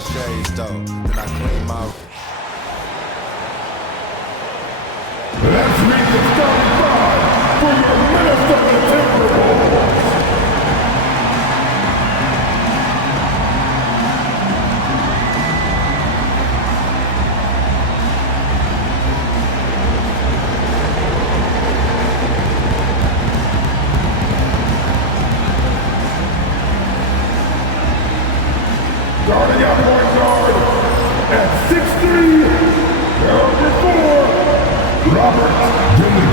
the shades though. Then I clean my. Let's meet the starting five for your Minnesota Timberwolves. Starting at point guard at 6'3", number 4, Robert Dimmick.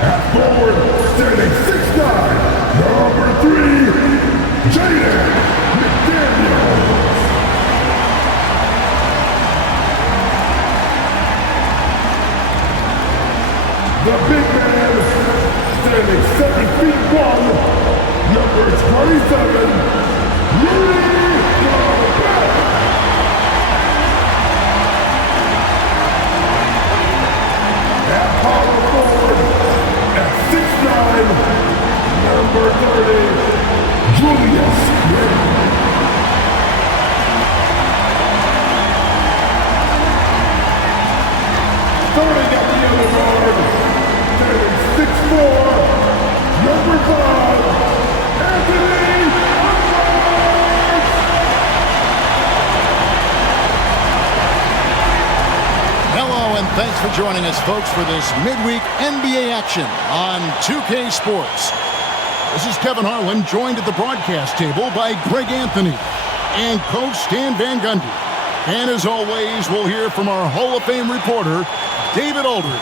At forward, standing 6'9", number 3, Jayson Tatum. The big man, standing 7'1", number 27, Rudy Gobert. At power forward, at 6'9", number 30, Julius Randle. Starting at the other guard, standing 6'4", number 5, Anthony Edwards. Hello, and thanks for joining us, folks, for this midweek NBA action on 2K Sports. This is Kevin Harlan, joined at the broadcast table by Greg Anthony and Coach Stan Van Gundy. And as always, we'll hear from our Hall of Fame reporter, David Aldridge.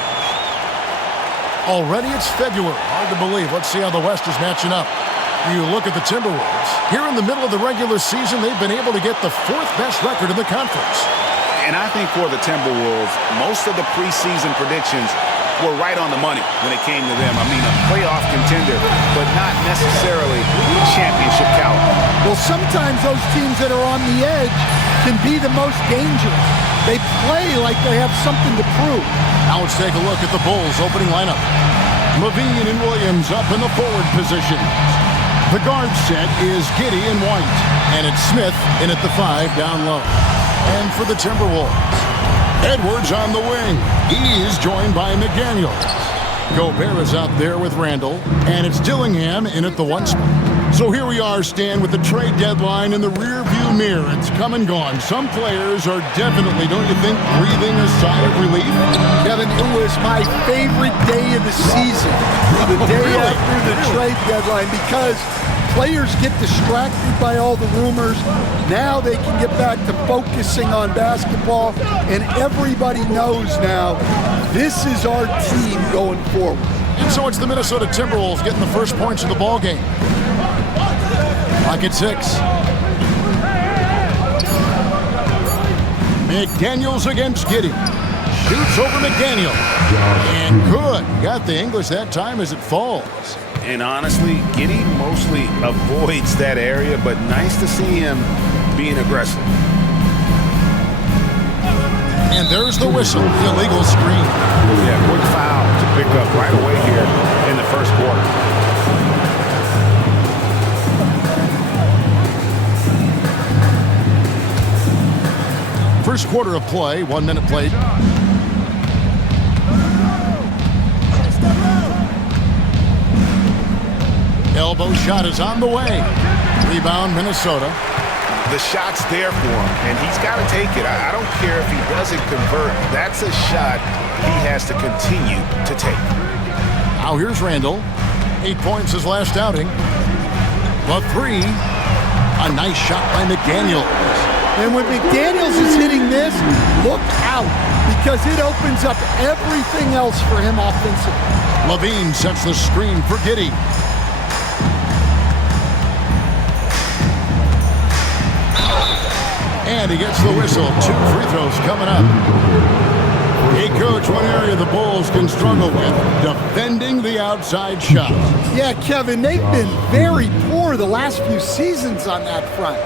Already it's February. Hard to believe. Let's see how the West is matching up. You look at the Timberwolves. Here in the middle of the regular season, they've been able to get the 4th best record in the conference. And I think for the Timberwolves, most of the preseason predictions were right on the money when it came to them. I mean, a playoff contender, but not necessarily championship caliber. Well, sometimes those teams that are on the edge can be the most dangerous. They play like they have something to prove. Now let's take a look at the Bulls' opening lineup. Levine and Williams up in the forward position. The guard set is Giddey and White, and it's Smith in at the 5 down low. And for the Timberwolves, Edwards on the wing. He's joined by McDaniels. Gobert is out there with Randall, and it's Dillingham in at the 1 spot. So here we are, Stan, with the trade deadline in the rearview mirror. It's come and gone. Some players are definitely, don't you think, breathing a sigh of relief? Kevin, it was my favorite day of the season, the day after the trade deadline, because players get distracted by all the rumors. Now they can get back to focusing on basketball, and everybody knows now this is our team going forward. And so it's the Minnesota Timberwolves getting the first points of the ball game. Clock at 6. McDaniels against Giddey. Shoots over McDaniel. And good. Got the English that time as it falls. And honestly, Giddey mostly avoids that area, but nice to see him being aggressive. And there's the whistle, the illegal screen. Yeah, quick foul to pick up right away here in the first quarter. First quarter of play, 1 minute played. Elbow shot is on the way. Rebound, Minnesota. The shot's there for him, and he's got to take it. I don't care if he doesn't convert. That's a shot he has to continue to take. Now here's Randall. 8 points his last outing. The 3. A nice shot by McDaniels. And when McDaniels is hitting this, look out, because it opens up everything else for him offensively. Levine sets the screen for Giddey. And he gets the whistle. 2 free throws coming up. Hey, Coach, one area the Bulls can struggle with, defending the outside shot. Yeah, Kevin, they've been very poor the last few seasons on that front.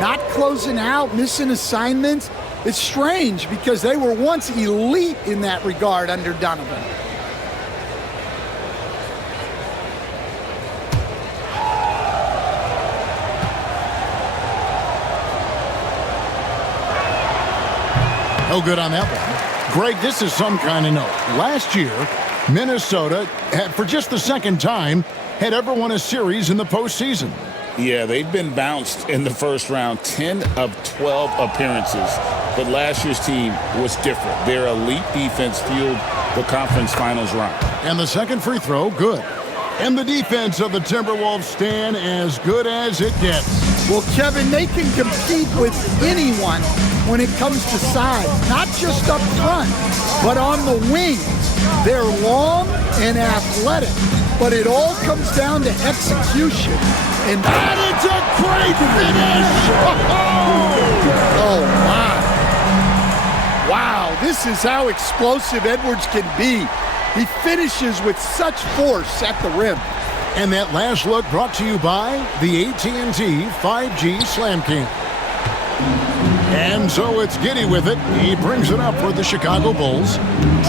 Not closing out, missing assignments. It's strange because they were once elite in that regard under Donovan. No good on that one. Greg, this is some kind of note. Last year, Minnesota had, for just the second time, had ever won a series in the postseason. Yeah, they've been bounced in the first round, 10 of 12 appearances. But last year's team was different. Their elite defense fueled the conference finals run. And the second free throw, good. And the defense of the Timberwolves stand as good as it gets. Well, Kevin, they can compete with anyone when it comes to size, not just up front, but on the wings. They're long and athletic, but it all comes down to execution. And that is a great finish! Oh, my. Wow, this is how explosive Edwards can be. He finishes with such force at the rim. And that last look brought to you by the AT&T 5G Slam King. And so it's Giddey with it. He brings it up for the Chicago Bulls,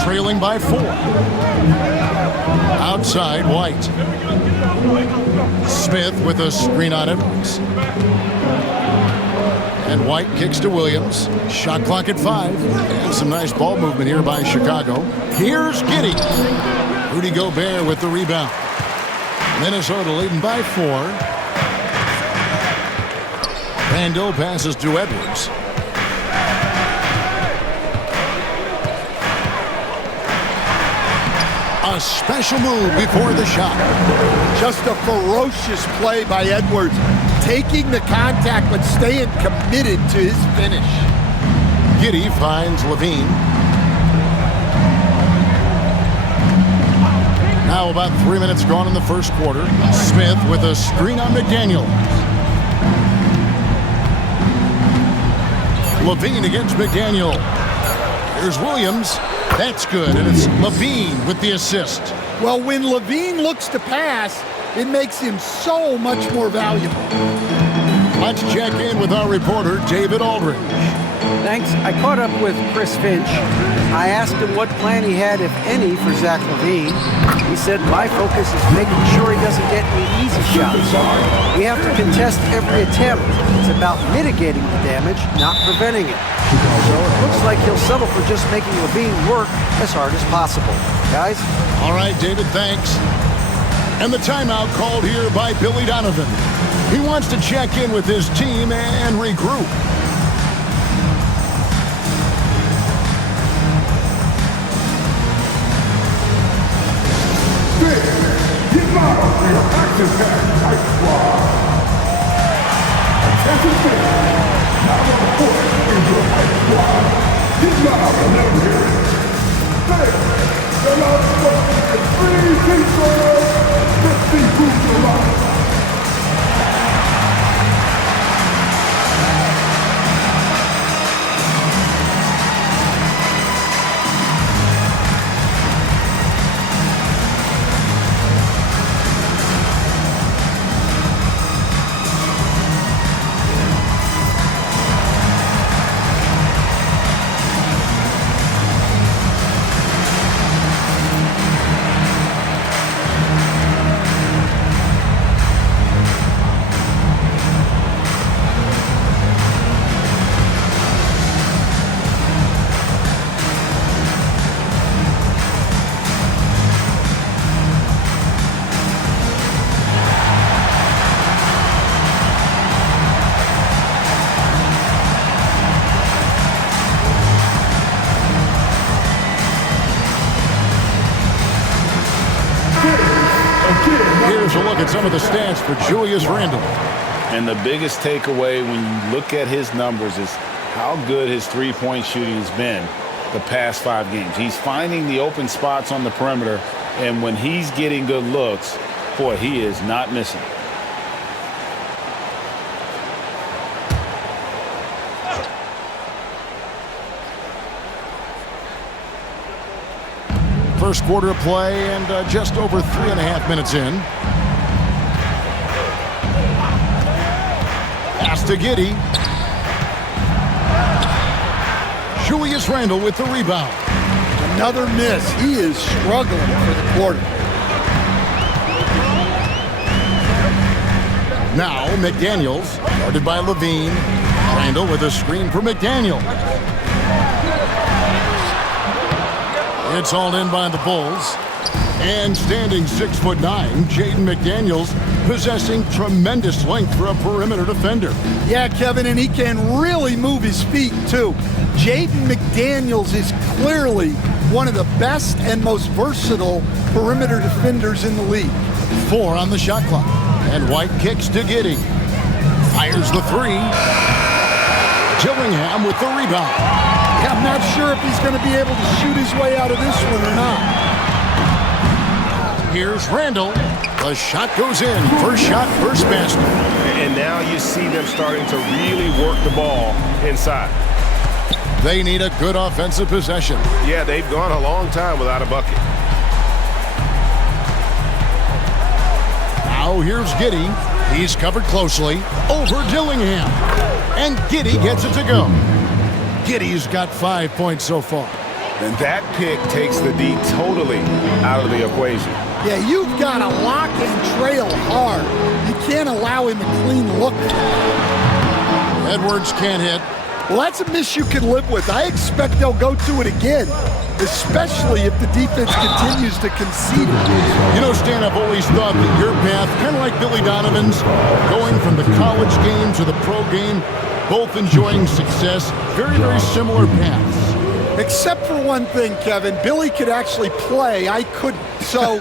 trailing by 4. Outside, White. Smith with a screen on Edwards. And White kicks to Williams. Shot clock at 5. And some nice ball movement here by Chicago. Here's Giddey. Rudy Gobert with the rebound. Minnesota leading by 4. Randall passes to Edwards. A special move before the shot. Just a ferocious play by Edwards, taking the contact but staying committed to his finish. Giddey finds Levine. Now about 3 minutes gone in the first quarter. Smith with a screen on McDaniel. Levine against McDaniel. Here's Williams. That's good, and it's Levine with the assist. Well, when Levine looks to pass, it makes him so much more valuable. Let's check in with our reporter, David Aldridge. Thanks. I caught up with Chris Finch. I asked him what plan he had, if any, for Zach LaVine. He said, my focus is making sure he doesn't get any easy shots. We have to contest every attempt. It's about mitigating the damage, not preventing it. So it looks like he'll settle for just making LaVine work as hard as possible. Guys? All right, David, thanks. And the timeout called here by Billy Donovan. He wants to check in with his team and regroup. Get loud for your action-packed night squad. Attention fans, now on the court is your night squad. Get loud and let them hear it. Fans, they're loud as fuck. And 3 people. Let's see who's alive. Here's a look at some of the stats for Julius Randle. And the biggest takeaway when you look at his numbers is how good his three-point shooting has been the past 5 games. He's finding the open spots on the perimeter, and when he's getting good looks, boy, he is not missing. First quarter of play and just over 3.5 minutes in. Pass to Giddey. Julius Randle with the rebound. Another miss. He is struggling for the quarter. Now McDaniels, guarded by Levine. Randle with a screen for McDaniel. It's hauled in by the Bulls. And standing 6'9", Jaden McDaniels possessing tremendous length for a perimeter defender. Yeah, Kevin, and he can really move his feet, too. Jaden McDaniels is clearly one of the best and most versatile perimeter defenders in the league. 4 on the shot clock. And White kicks to Giddey. Fires the 3. Dillingham with the rebound. Yeah, I'm not sure if he's going to be able to shoot his way out of this one or not. Here's Randall. The shot goes in. First shot, first basket. And now you see them starting to really work the ball inside. They need a good offensive possession. Yeah, they've gone a long time without a bucket. Now here's Giddey. He's covered closely. Over Dillingham. And Giddey gets it to go. Giddey's got 5 points so far. And that pick takes the D totally out of the equation. Yeah, you've got to lock and trail hard. You can't allow him a clean look. Edwards can't hit. Well, that's a miss you can live with. I expect they'll go to it again, especially if the defense continues to concede it. You know, Stan, I've always thought that your path, kind of like Billy Donovan's, going from the college game to the pro game, both enjoying success, very, very similar paths. Except for one thing, Kevin. Billy could actually play. I couldn't. So,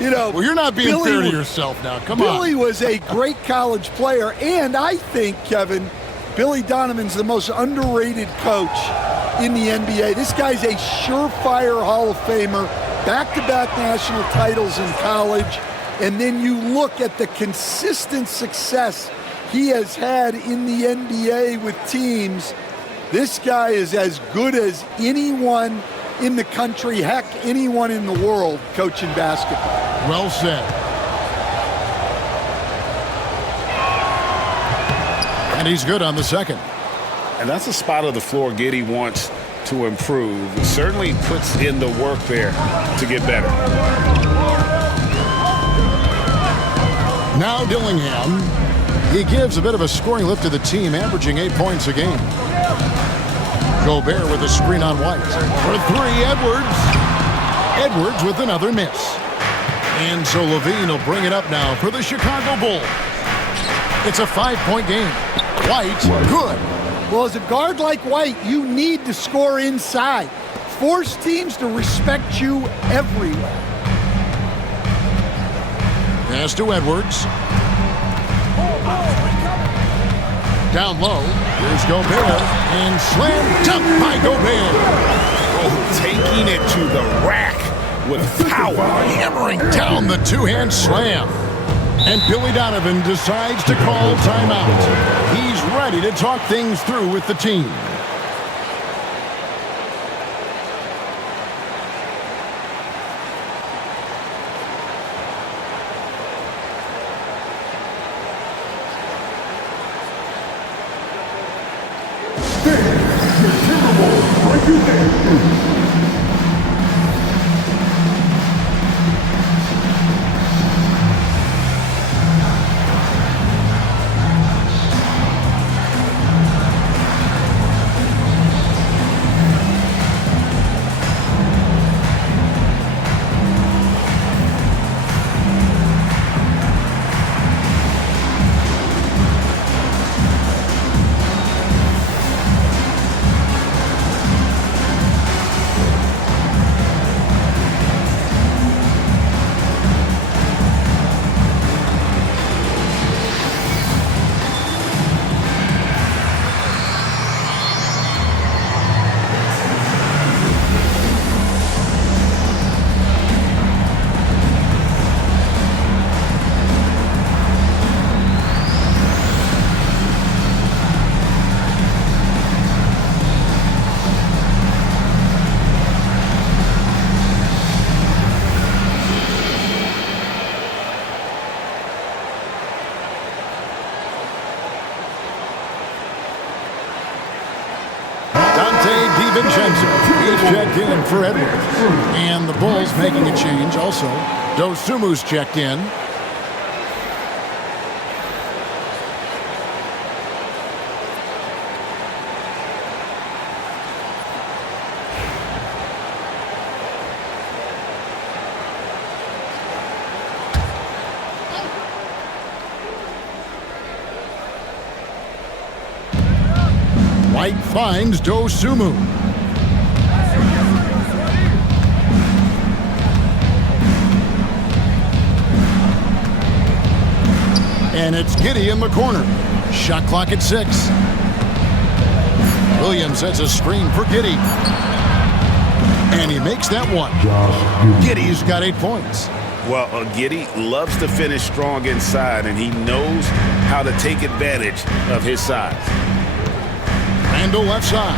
you know. Well, you're not being Billy, fair to yourself now. Come Billy on. was a great college player, and I think, Kevin, Billy Donovan's the most underrated coach in the NBA. This guy's a surefire Hall of Famer, back-to-back national titles in college, and then you look at the consistent success he has had in the NBA with teams. This guy is as good as anyone in the country, heck, anyone in the world coaching basketball. Well said. And he's good on the second. And that's a spot of the floor Giddey wants to improve. He certainly puts in the work there to get better. Now Dillingham. He gives a bit of a scoring lift to the team, averaging 8 points a game. Gobert with a screen on White. For 3, Edwards. Edwards with another miss. And so Levine will bring it up now for the Chicago Bulls. It's a 5-point game. White, good. Well, as a guard like White, you need to score inside. Force teams to respect you everywhere. Pass to Edwards. Down low, here's Gobert, and slam dunk by Gobert. Oh, taking it to the rack with power. Hammering down the two-hand slam. And Billy Donovan decides to call timeout. He's ready to talk things through with the team. The Timberwolves represent He's checked in for Edwards. And the Bulls making a change also. Dosumu's checked in. White finds Dosunmu. And it's Giddey in the corner. Shot clock at 6. Williams sets a screen for Giddey. And he makes that one. Giddey's got 8 points. Well, Giddey loves to finish strong inside, and he knows how to take advantage of his size. Randall left side.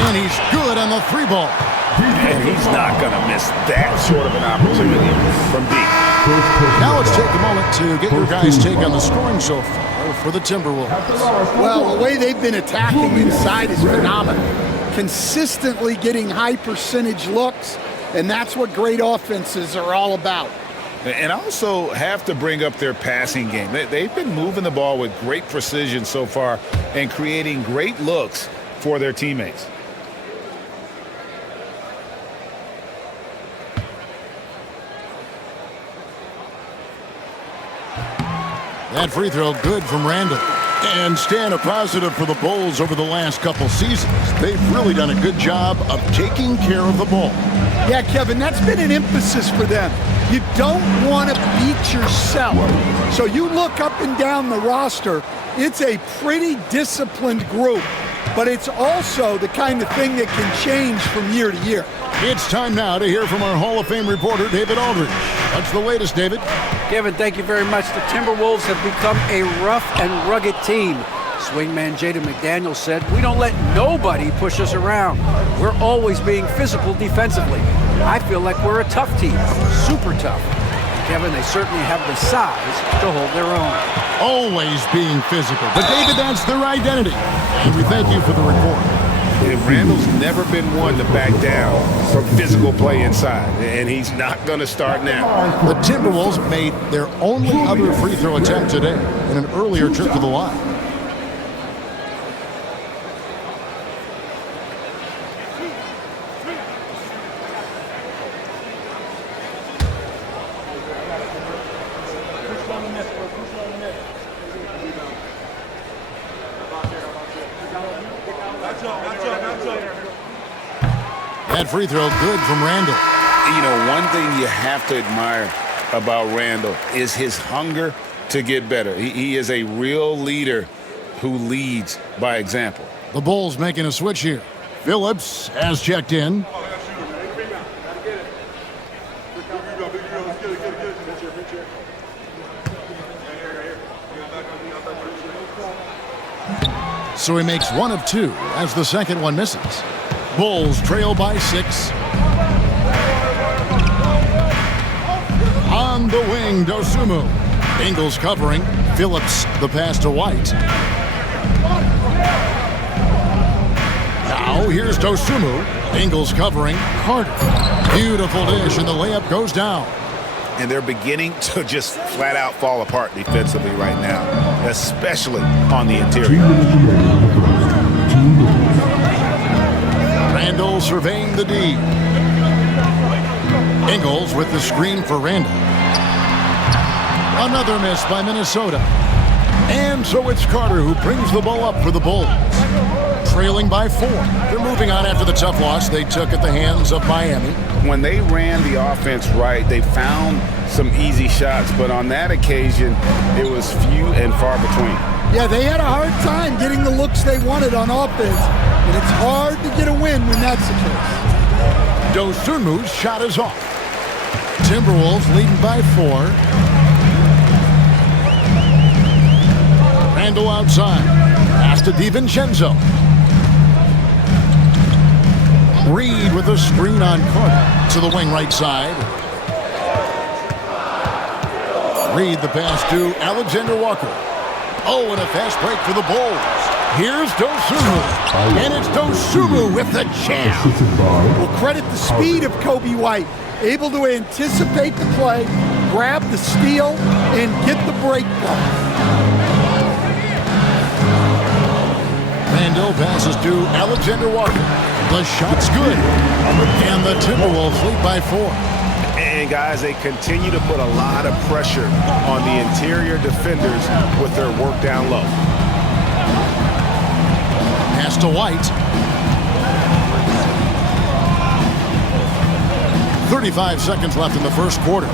And he's good on the 3-ball. And he's not going to miss that sort of an opportunity from deep. Now let's take a moment to get your guys' take on the scoring so far for the Timberwolves. Well, the way they've been attacking inside is phenomenal. Consistently getting high percentage looks, and that's what great offenses are all about. And also have to bring up their passing game. They've been moving the ball with great precision so far and creating great looks for their teammates. That free throw good from Randall. And staying a positive for the Bulls over the last couple seasons. They've really done a good job of taking care of the ball. Yeah, Kevin, that's been an emphasis for them. You don't want to beat yourself. So you look up and down the roster, it's a pretty disciplined group. But it's also the kind of thing that can change from year to year. It's time now to hear from our Hall of Fame reporter, David Aldridge. What's the latest, David? Kevin, thank you very much. The Timberwolves have become a rough and rugged team. Swingman Jaden McDaniels said, "We don't let nobody push us around. We're always being physical defensively. I feel like we're a tough team, super tough." Kevin, they certainly have the size to hold their own. Always being physical. But David, that's their identity. And we thank you for the report. And Randall's never been one to back down from physical play inside, and he's not going to start now. The Timberwolves made their only other free throw attempt today in an earlier trip to the line. That free throw good from Randall. You know, one thing you have to admire about Randall is his hunger to get better. He is a real leader who leads by example. The Bulls making a switch here. Phillips has checked in. So he makes 1 of 2 as the second one misses. Bulls trail by 6. On the wing, Dosunmu. Ingles covering. Phillips the pass to White. Now here's Dosunmu. Ingles covering. Carter. Beautiful dish, and the layup goes down. And they're beginning to just flat out fall apart defensively right now, especially on the interior. Randall surveying the D. Ingles with the screen for Randall. Another miss by Minnesota. And so it's Carter who brings the ball up for the Bulls. Trailing by 4. They're moving on after the tough loss they took at the hands of Miami. When they ran the offense right, they found some easy shots, but on that occasion, it was few and far between. Yeah, they had a hard time getting the looks they wanted on offense, and it's hard to get a win when that's the case. Dosunmu's shot is off. Timberwolves leading by 4. Randall outside. Pass to DiVincenzo. Reed with a screen on Carter to the wing right side. Reed the pass to Alexander Walker. Oh, and a fast break for the Bulls. Here's Dosunmu. And it's Dosunmu with the jam. We'll credit the speed of Kobe White. Able to anticipate the play, grab the steal, and get the break ball. Randall passes to Alexander Walker. The shot's good. And the Timberwolves lead by 4. And guys, they continue to put a lot of pressure on the interior defenders with their work down low. to White. 35 seconds left in the first quarter.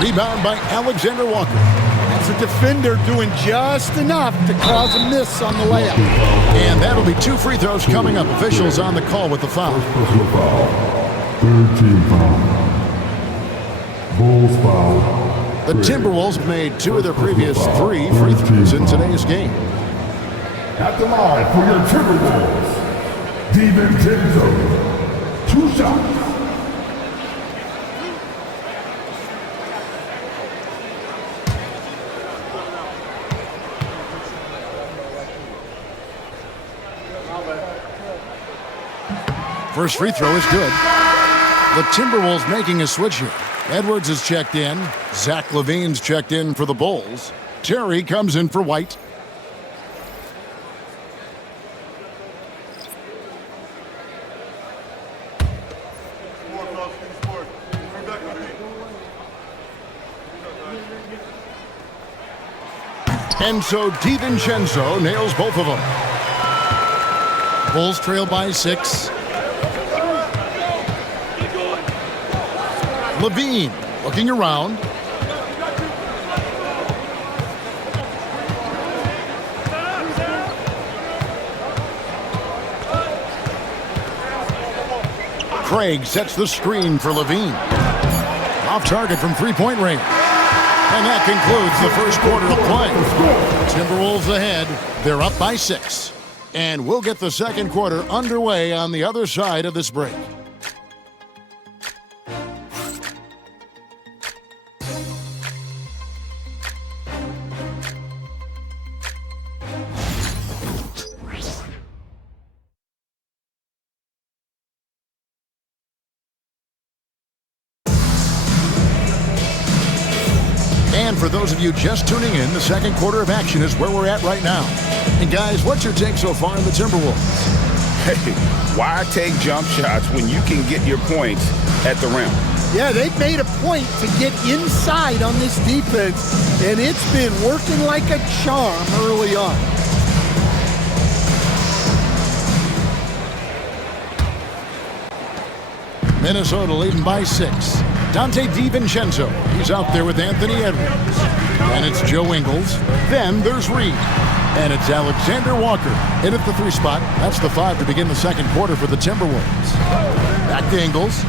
Rebound by Alexander Walker. That's a defender doing just enough to cause a miss on the layup. And that'll be 2 free throws coming up. Officials on the call with the foul. Personal foul. Third team foul. Bulls foul. The Timberwolves made 2 of their previous 3 free throws in today's game. At the line for your Timberwolves, DiVincenzo. 2 shots. First free throw is good. The Timberwolves making a switch here. Edwards is checked in. Zach LaVine's checked in for the Bulls. Terry comes in for White. And so DiVincenzo nails both of them. Bulls trail by 6. LaVine looking around. Craig sets the screen for LaVine. Off target from three-point range. And that concludes the first quarter of play. Timberwolves ahead. They're up by 6. And we'll get the second quarter underway on the other side of this break. And for those of you just tuning in, the second quarter of action is where we're at right now. And guys, what's your take so far on the Timberwolves? Hey, why take jump shots when you can get your points at the rim? Yeah, they've made a point to get inside on this defense, and it's been working like a charm early on. Minnesota leading by 6. Dante DiVincenzo. He's out there with Anthony Edwards. And it's Joe Ingles. Then there's Reed. And it's Alexander Walker in at the 3 spot. That's the 5 to begin the second quarter for the Timberwolves. Back to Ingles.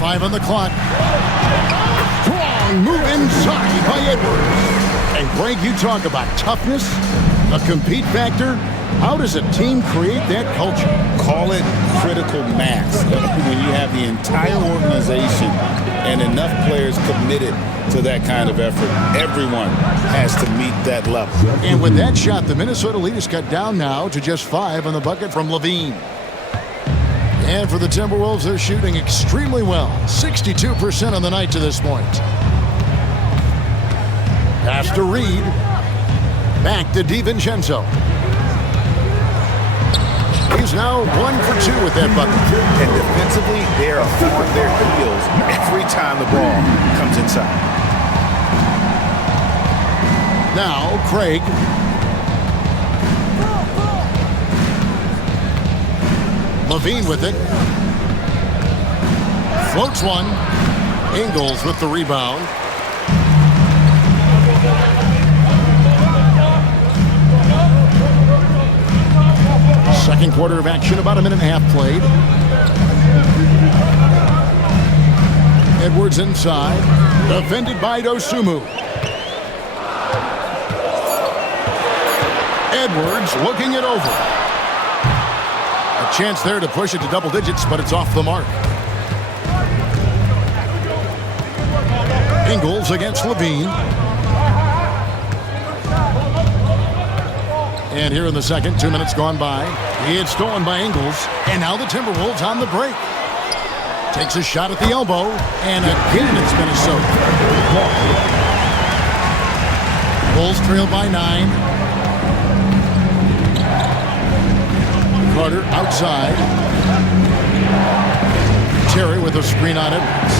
5 on the clock. Strong move inside by Edwards. And Greg, you talk about toughness, a compete factor. How does a team create that culture? Call it critical mass. When you have the entire organization and enough players committed to that kind of effort, everyone has to meet that level. And with that shot, the Minnesota lead is cut down now to just 5 on the bucket from LaVine. And for the Timberwolves, they're shooting extremely well. 62% on the night to this point. Pass to Reed. Back to DiVincenzo. He's now 1 for 2 with that bucket. And defensively, they are on their heels every time the ball comes inside. Now, Craig. LaVine with it. Floats one. Ingles with the rebound. Second quarter of action, about a minute and a half played. Edwards inside. Defended by Dosunmu. Edwards looking it over. A chance there to push it to double digits, but it's off the mark. Ingles against LaVine. And here in the second, 2 minutes gone by. It's stolen by Ingles. And now the Timberwolves on the break. Takes a shot at the elbow. And again, it's Minnesota. Bulls trail by 9. Carter outside. Terry with a screen on Edwards.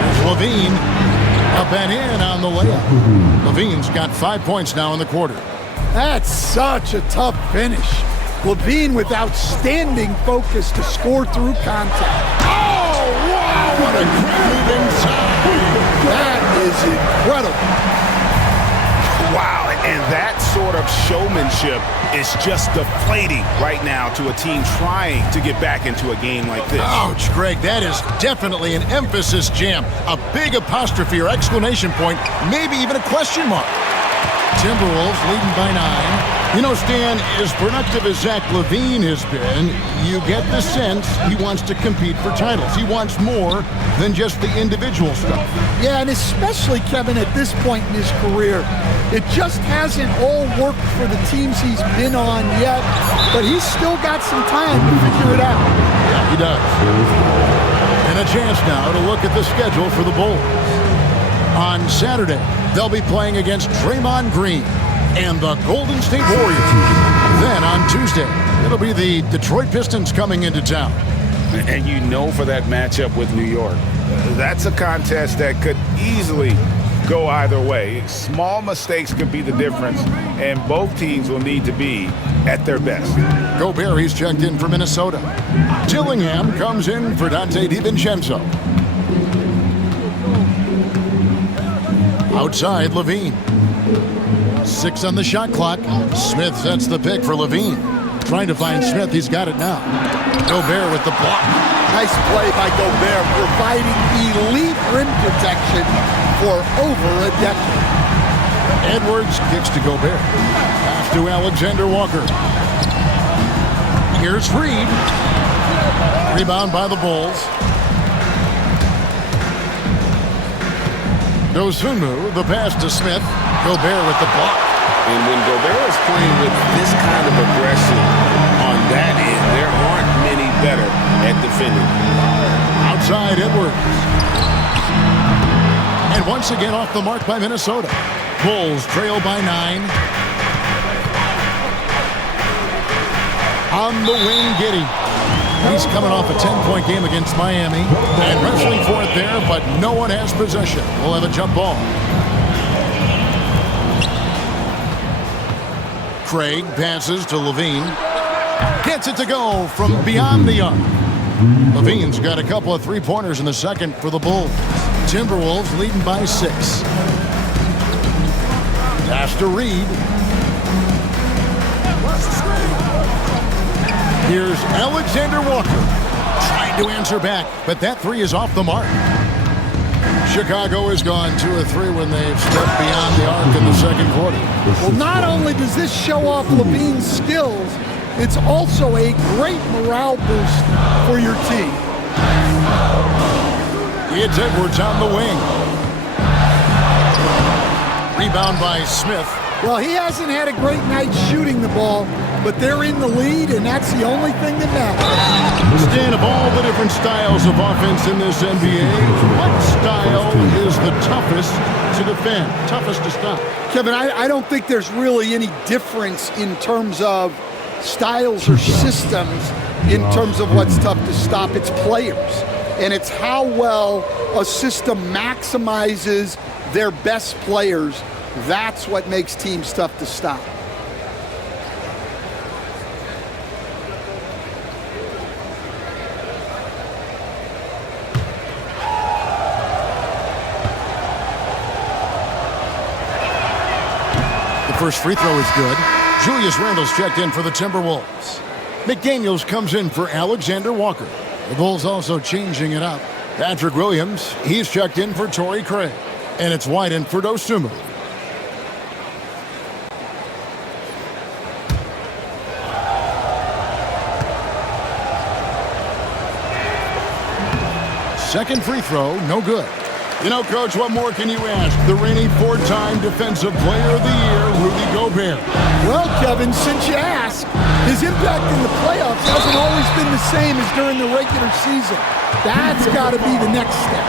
Here's LaVine. Up and in on the layup. Levine's got 5 points now in the quarter. That's such a tough finish. Levine with outstanding focus to score through contact. Oh, wow, what a grab inside. That is incredible. Wow, and that sort of showmanship is just deflating right now to a team trying to get back into a game like this. Ouch, Greg, that is definitely an emphasis jam. A big apostrophe or exclamation point, maybe even a question mark. Timberwolves leading by 9. You know, Stan, as productive as Zach LaVine has been, you get the sense he wants to compete for titles. He wants more than just the individual stuff. Yeah, and especially, Kevin, at this point in his career, it just hasn't all worked for the teams he's been on yet, but he's still got some time to figure it out. Yeah, he does. And a chance now to look at the schedule for the Bulls. On Saturday, they'll be playing against Draymond Green and the Golden State Warriors. Then on Tuesday, it'll be the Detroit Pistons coming into town. And you know, for that matchup with New York, that's a contest that could easily go either way. Small mistakes could be the difference, and both teams will need to be at their best. Gobert, he's checked in for Minnesota. Dillingham comes in for Dante DiVincenzo. Outside, Levine. 6 on the shot clock. Smith sets the pick for Levine. Trying to find Smith. He's got it now. Gobert with the block. Nice play by Gobert, providing elite rim protection for over a decade. Edwards kicks to Gobert. Pass to Alexander Walker. Here's Reed. Rebound by the Bulls. Dosunmu, the pass to Smith. Gobert with the block. And when Gobert is playing with this kind of aggression on that end, there aren't many better at defending. Outside, Edwards. And once again off the mark by Minnesota. Bulls trail by 9. On the wing, Giddey. He's coming off a 10-point game against Miami. And wrestling for it there, but no one has possession. We'll have a jump ball. Craig passes to Levine. Gets it to go from beyond the arc. Levine's got a couple of three-pointers in the second for the Bulls. Timberwolves leading by 6. Pass to Reed. Here's Alexander Walker. Trying to answer back, but that 3 is off the mark. Chicago has gone 2 of 3 when they've stepped beyond the arc in the second quarter. Well, not only does this show off Levine's skills, it's also a great morale boost for your team. It's Edwards on the wing. Rebound by Smith. Well, he hasn't had a great night shooting the ball, but they're in the lead, and that's the only thing that matters. Stan, of all the different styles of offense in this NBA, what style is the toughest to defend, toughest to stop? Kevin, I don't think there's really any difference in terms of styles or systems in terms of what's tough to stop. It's players, and it's how well a system maximizes their best players. That's what makes teams tough to stop. The first free throw is good. Julius Randle's checked in for the Timberwolves. McDaniels comes in for Alexander Walker. The Bulls also changing it up. Patrick Williams, he's checked in for Torrey Craig. And it's Whiten for Dosunmu. Second free throw, no good. You know, Coach, what more can you ask? The reigning 4-time Defensive Player of the Year, Rudy Gobert. Well, Kevin, since you asked, his impact in the playoffs hasn't always been the same as during the regular season. That's got to be the next step.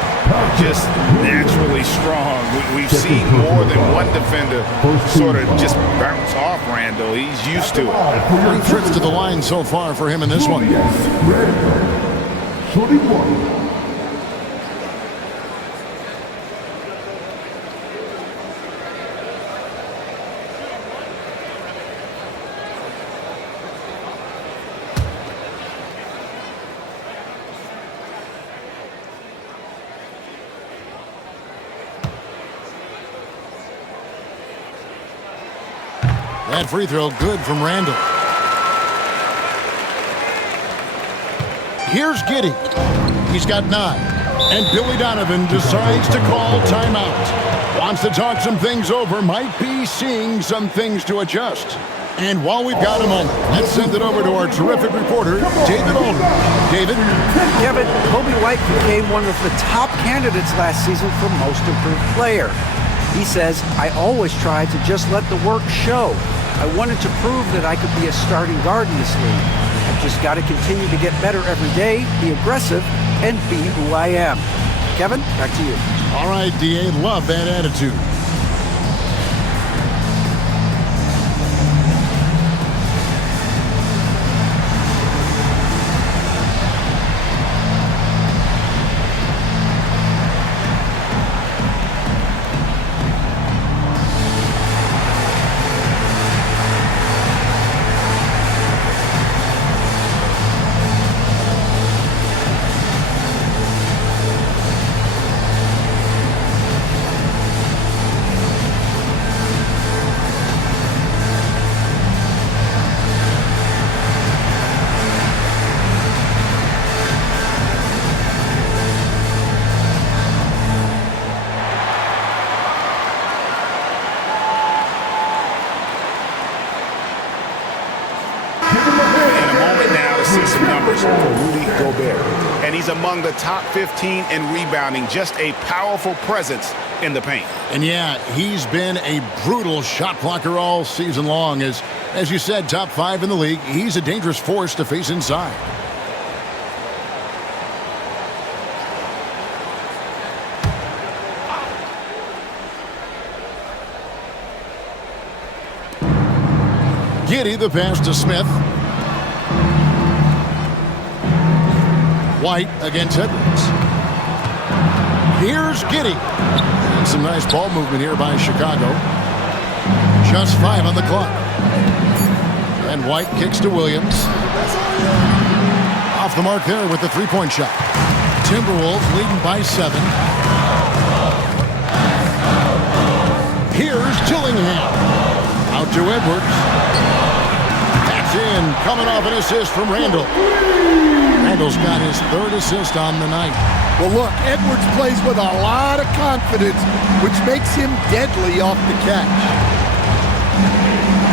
Just naturally strong. We've seen more than one defender sort of just bounce off Randle. He's used to it. 3 trips to the line so far for him in this one. That free throw good from Randall. Here's Giddey. He's got 9. And Billy Donovan decides to call timeout. Wants to talk some things over. Might be seeing some things to adjust. And while we've got a moment, let's send it over to our terrific reporter, David Olden. David? Kevin, Kobe White became one of the top candidates last season for Most Improved Player. He says, I always tried to just let the work show. I wanted to prove that I could be a starting guard in this league. I've just got to continue to get better every day, be aggressive, and be who I am. Kevin, back to you. All right, D.A., love that attitude. And he's among the top 15 in rebounding, just a powerful presence in the paint. And yeah, he's been a brutal shot blocker all season long. As you said, top 5 in the league. He's a dangerous force to face inside. Giddey, the pass to Smith. White against Edwards. Here's Giddey. And some nice ball movement here by Chicago. Just 5 on the clock. And White kicks to Williams. Off the mark there with the three-point shot. Timberwolves leading by 7. Here's Dillingham. Out to Edwards. That's in. Coming off an assist from Randall. Randall's got his 3rd assist on the night. Well, look, Edwards plays with a lot of confidence, which makes him deadly off the catch.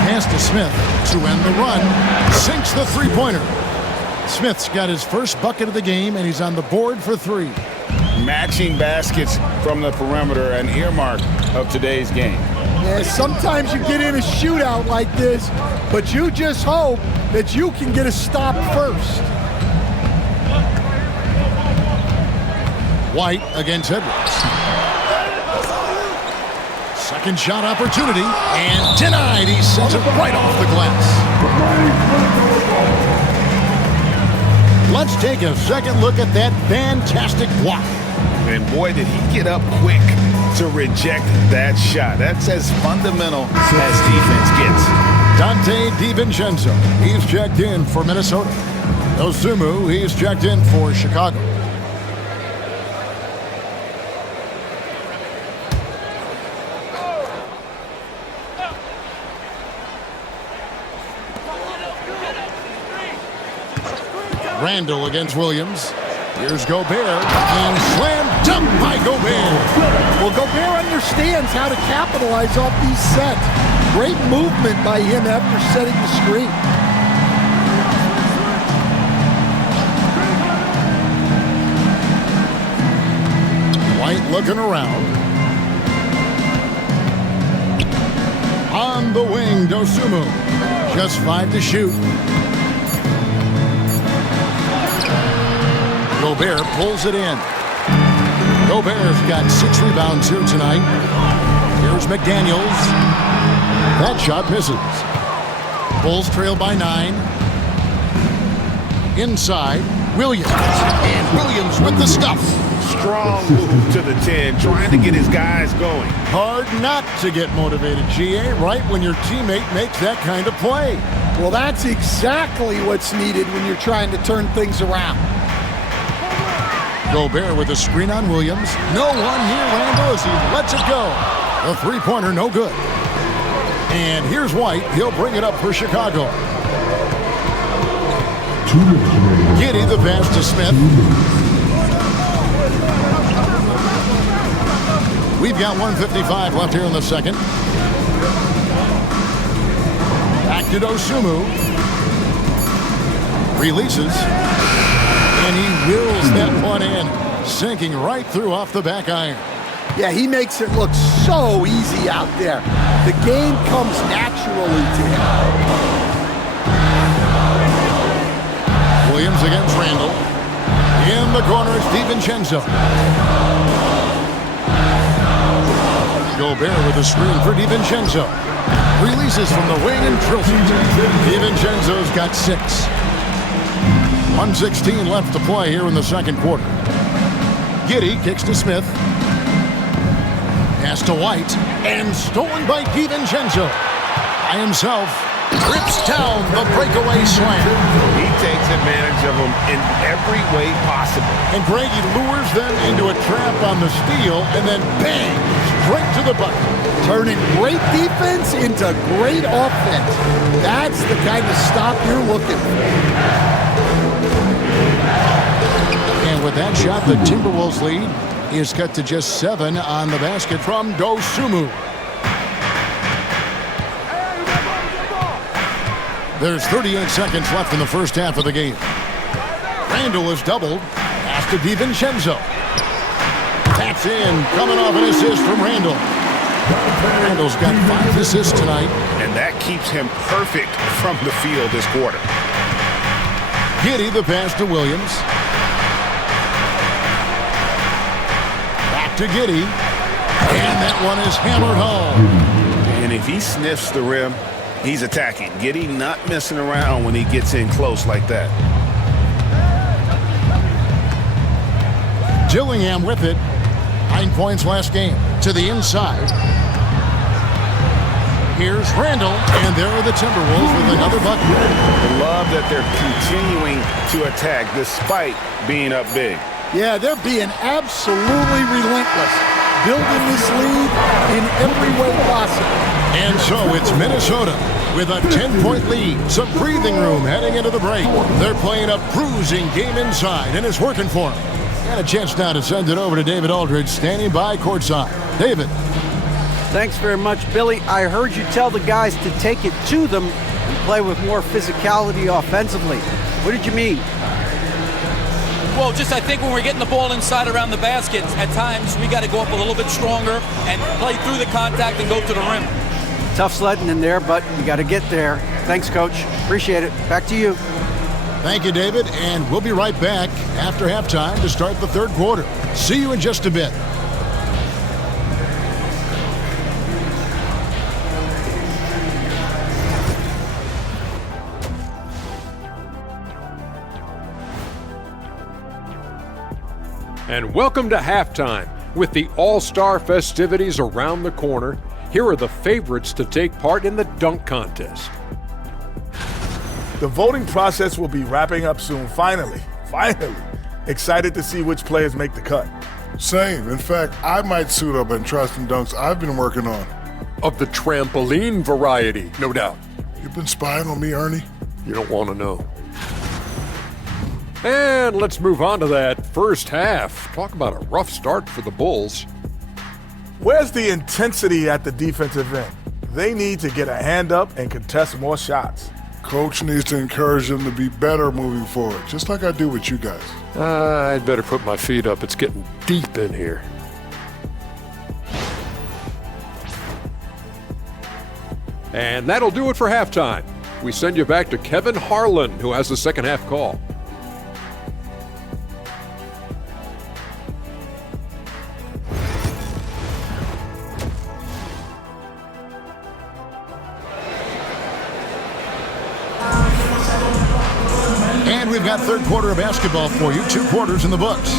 Pass to Smith to end the run. Sinks the three-pointer. Smith's got his first bucket of the game, and he's on the board for 3. Matching baskets from the perimeter, an earmark of today's game. Yeah, sometimes you get in a shootout like this, but you just hope that you can get a stop first. White against Edwards. Second shot opportunity, and denied. He sends it right off the glass. Let's take a second look at that fantastic block. And boy, did he get up quick to reject that shot. That's as fundamental as defense gets. Dante DiVincenzo, he's checked in for Minnesota. Osumu, he's checked in for Chicago. Randall against Williams. Here's Gobert, and slam dunk by Gobert. Well, Gobert understands how to capitalize off these sets. Great movement by him after setting the screen. White looking around. On the wing, Dosunmu. Just 5 to shoot. Gobert pulls it in. Gobert's got 6 rebounds here tonight. Here's McDaniels. That shot misses. Bulls trail by 9. Inside, Williams. And Williams with the stuff. Strong move to the 10, trying to get his guys going. Hard not to get motivated, GA, right when your teammate makes that kind of play. Well, that's exactly what's needed when you're trying to turn things around. Gobert with a screen on Williams. No one near Randall as he lets it go. The three-pointer no good. And here's White. He'll bring it up for Chicago. Giddey, the pass to Smith. We've got 1:55 left here in the second. Back to Dosunmu. Releases. And he wills that one in. Sinking right through off the back iron. Yeah, he makes it look so easy out there. The game comes naturally to him. Williams against Randall. In the corner, it's DiVincenzo. Gobert with a screen for DiVincenzo. Releases from the wing and drills it. DiVincenzo's got 6. 1:16 left to play here in the second quarter. Giddey kicks to Smith. Pass to White. And stolen by DiVincenzo. By himself. Rips down the breakaway slam. He takes advantage of them in every way possible. And Greg, he lures them into a trap on the steal and then bang, straight to the bucket. Turning great defense into great offense. That's the kind of stop you're looking for. And with that shot, the Timberwolves lead is cut to just 7 on the basket from Dosunmu. There's 38 seconds left in the first half of the game. Randall is doubled. Pass to DiVincenzo. Taps in, coming off an assist from Randall. Randall's got 5 assists tonight. And that keeps him perfect from the field this quarter. Giddey, the pass to Williams. Back to Giddey. And that one is hammered home. And if he sniffs the rim, he's attacking. Giddey not messing around when he gets in close like that. Gillingham with it. 9 points last game. To the inside. Here's Randall, and there are the Timberwolves with another bucket. I love that they're continuing to attack despite being up big. Yeah, they're being absolutely relentless. Building this lead in every way possible. And so it's Minnesota with a 10-point lead. Some breathing room heading into the break. They're playing a bruising game inside, and it's working for them. Got a chance now to send it over to David Aldridge, standing by courtside. David. Thanks very much, Billy. I heard you tell the guys to take it to them and play with more physicality offensively. What did you mean? Well, just I think when we're getting the ball inside around the basket, at times we got to go up a little bit stronger and play through the contact and go to the rim. Tough sledding in there, but we got to get there. Thanks, Coach. Appreciate it. Back to you. Thank you, David, and we'll be right back after halftime to start the third quarter. See you in just a bit. And welcome to halftime. With the All-Star festivities around the corner, here are the favorites to take part in the dunk contest. The voting process will be wrapping up soon. Finally. Excited to see which players make the cut. Same. In fact, I might suit up and try some dunks I've been working on. Of the trampoline variety, no doubt. You've been spying on me, Ernie? You don't want to know. And let's move on to that first half. Talk about a rough start for the Bulls. Where's the intensity at the defensive end? They need to get a hand up and contest more shots. Coach needs to encourage them to be better moving forward, just like I do with you guys. I'd better put my feet up. It's getting deep in here. And that'll do it for halftime. We send you back to Kevin Harlan, who has the second half call. And we've got third quarter of basketball for you. 2 quarters in the books.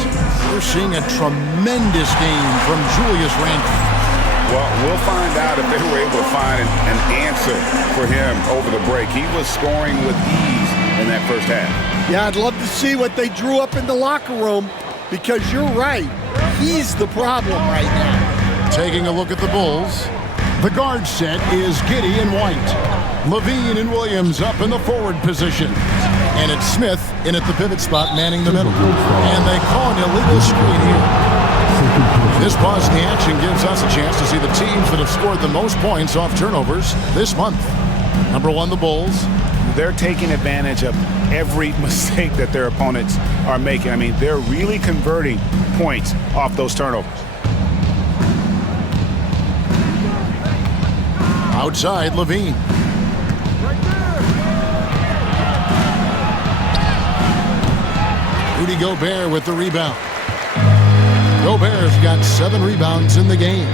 We're seeing a tremendous game from Julius Randle. Well, we'll find out if they were able to find an answer for him over the break. He was scoring with ease in that first half. Yeah, I'd love to see what they drew up in the locker room, because you're right. He's the problem right now. Taking a look at the Bulls. The guard set is Giddey and White. Levine and Williams up in the forward position. And it's Smith in at the pivot spot, manning the middle. And they call an illegal screen here. This pause in the action gives us a chance to see the teams that have scored the most points off turnovers this month. Number 1, the Bulls. They're taking advantage of every mistake that their opponents are making. I mean, they're really converting points off those turnovers. Outside, Levine. Rudy Gobert with the rebound. Gobert's got 7 rebounds in the game.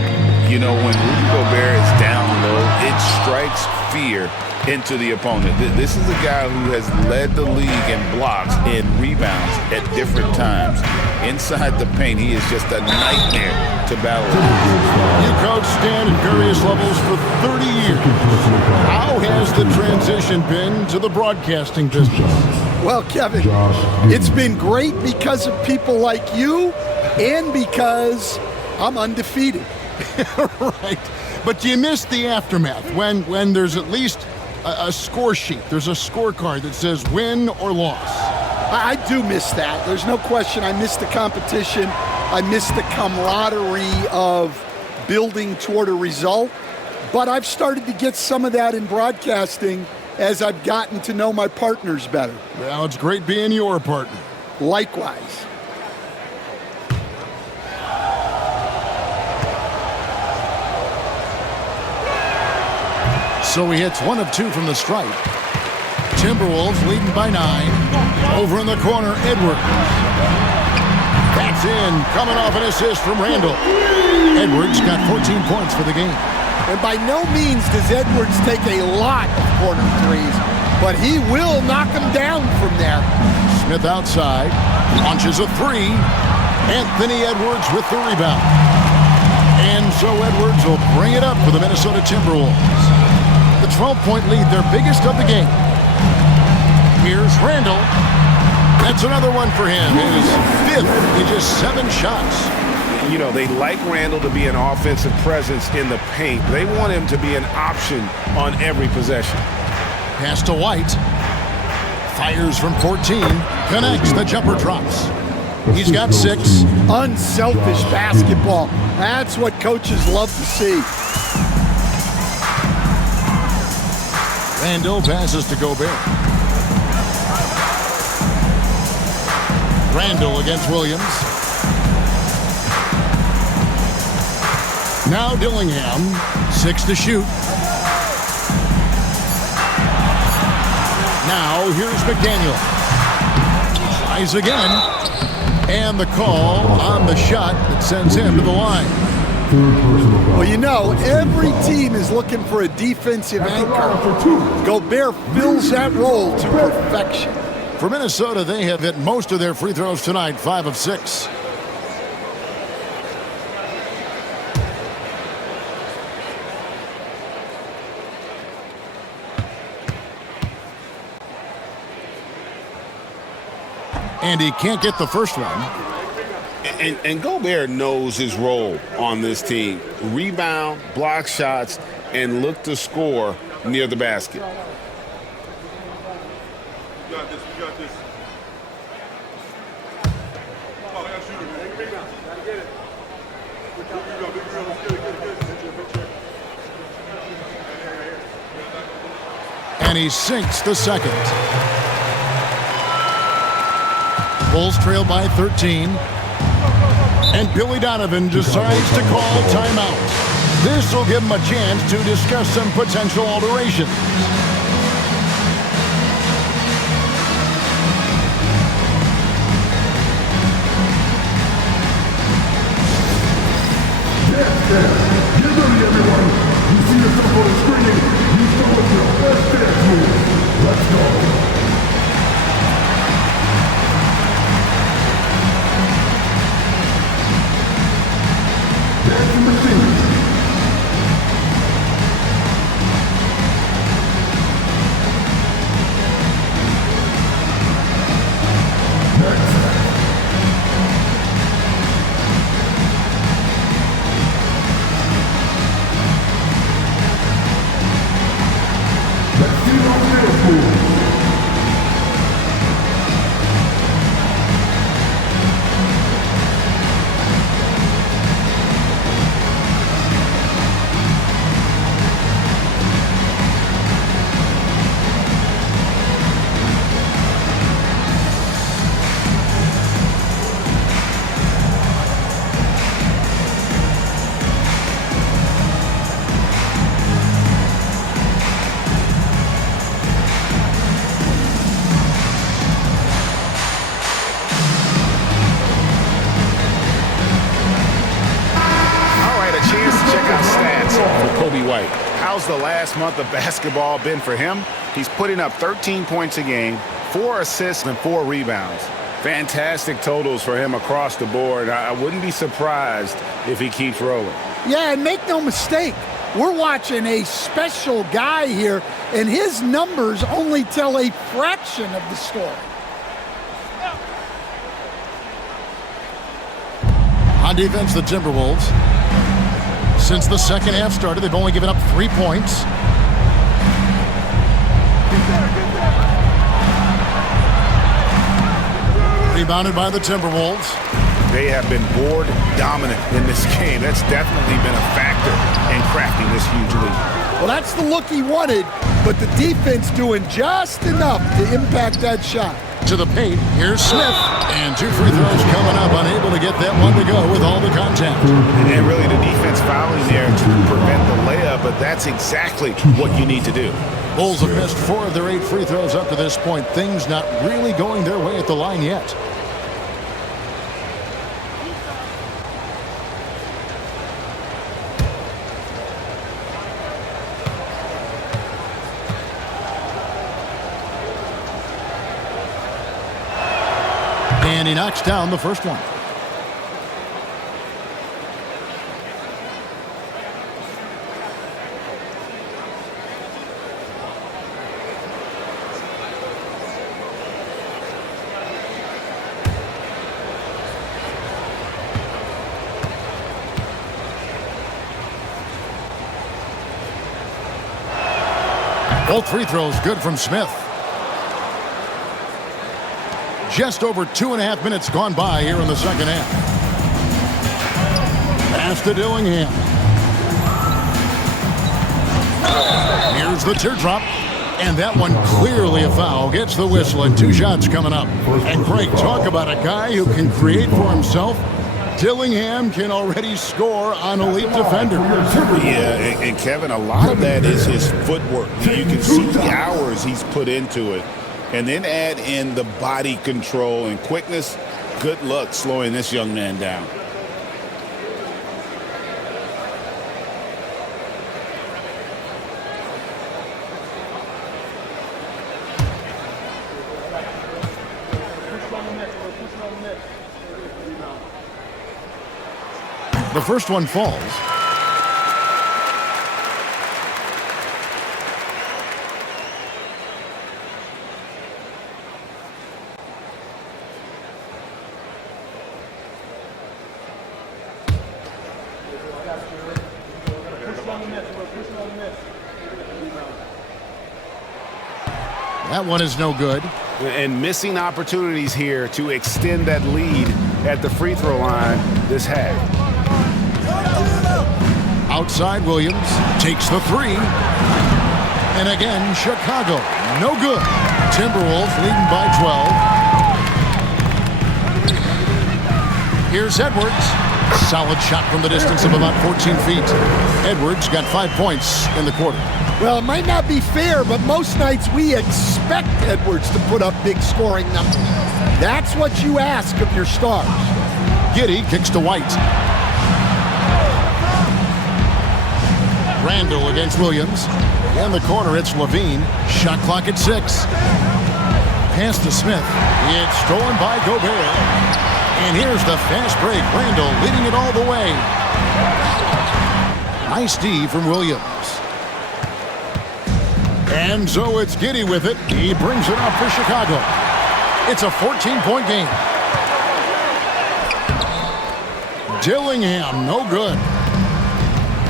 You know, when Rudy Gobert is down low, it strikes fear into the opponent. This is a guy who has led the league in blocks and rebounds at different times. Inside the paint, he is just a nightmare to battle. You coached Stan at various levels for 30 years. How has the transition been to the broadcasting business? Well, Kevin, it's been great because of people like you and because I'm undefeated. Right. But you miss the aftermath when there's at least a score sheet. There's a scorecard that says win or loss. I do miss that. There's no question. I miss the competition. I miss the camaraderie of building toward a result. But I've started to get some of that in broadcasting as I've gotten to know my partners better. Well, it's great being your partner. Likewise. So he hits 1 of 2 from the stripe. Timberwolves leading by 9. Over in the corner, Edwards. That's in, coming off an assist from Randall. Edwards got 14 points for the game. And by no means does Edwards take a lot of corner threes, but he will knock them down from there. Smith outside, launches a 3. Anthony Edwards with the rebound. And so Edwards will bring it up for the Minnesota Timberwolves. The 12-point lead, their biggest of the game. Here's Randall. That's another one for him. His 5th in just 7 shots. You know, they like Randall to be an offensive presence in the paint. They want him to be an option on every possession. Pass to White. Fires from 14. Connects. The jumper drops. He's got 6. Unselfish basketball. That's what coaches love to see. Randall passes to Gobert. Randall against Williams. Now Dillingham, 6 to shoot. Now here's McDaniel. Tries again. And the call on the shot that sends him to the line. Well, you know, every team is looking for a defensive anchor. Gobert fills that role to perfection. For Minnesota, they have hit most of their free throws tonight, 5 of 6. And he can't get the first one. And Gobert knows his role on this team. Rebound, block shots, and look to score near the basket. And he sinks the second. Bulls trail by 13. And Billy Donovan decides to call timeout. This will give him a chance to discuss some potential alterations. Get ready, everyone. You see yourself on the screen. You show us your best dance move. Let's go. Kobe White. How's the last month of basketball been for him? He's putting up 13 points a game, 4 assists, and 4 rebounds. Fantastic totals for him across the board. I wouldn't be surprised if he keeps rolling. Yeah, and make no mistake, we're watching a special guy here, and his numbers only tell a fraction of the story. On defense, the Timberwolves. Since the second half started, they've only given up 3 points. Rebounded by the Timberwolves. They have been board dominant in this game. That's definitely been a factor in crafting this huge lead. Well, that's the look he wanted, but the defense doing just enough to impact that shot. To the paint, here's Smith. And 2 free throws coming up, unable to get that one to go with all the contact. And really the defense fouling there to prevent the layup, but that's exactly what you need to do. Bulls have missed 4 of their 8 free throws up to this point. Things not really going their way at the line yet. And he knocks down the first one. Both free throws good from Smith. Just over 2.5 minutes gone by here in the second half. Pass to Dillingham. Here's the teardrop. And that one clearly a foul. Gets the whistle and 2 shots coming up. And Craig, talk about a guy who can create for himself. Dillingham can already score on elite defender. Yeah, and Kevin, a lot of that is his footwork. You can see the hours he's put into it. And then add in the body control and quickness. Good luck slowing this young man down. The first one falls. That one is no good. And missing opportunities here to extend that lead at the free throw line this half. Outside, Williams takes the 3. And again, Chicago, no good. Timberwolves leading by 12. Here's Edwards. Solid shot from the distance of about 14 feet. Edwards got 5 points in the quarter. Well, it might not be fair, but most nights we expect Edwards to put up big scoring numbers. That's what you ask of your stars. Giddey kicks to White. Randall against Williams. In the corner, it's Levine. Shot clock at 6. Pass to Smith. It's stolen by Gobert. And here's the fast break. Randall leading it all the way. Nice D from Williams. And so it's Giddey with it. He brings it up for Chicago. It's a 14-point game. Dillingham, no good.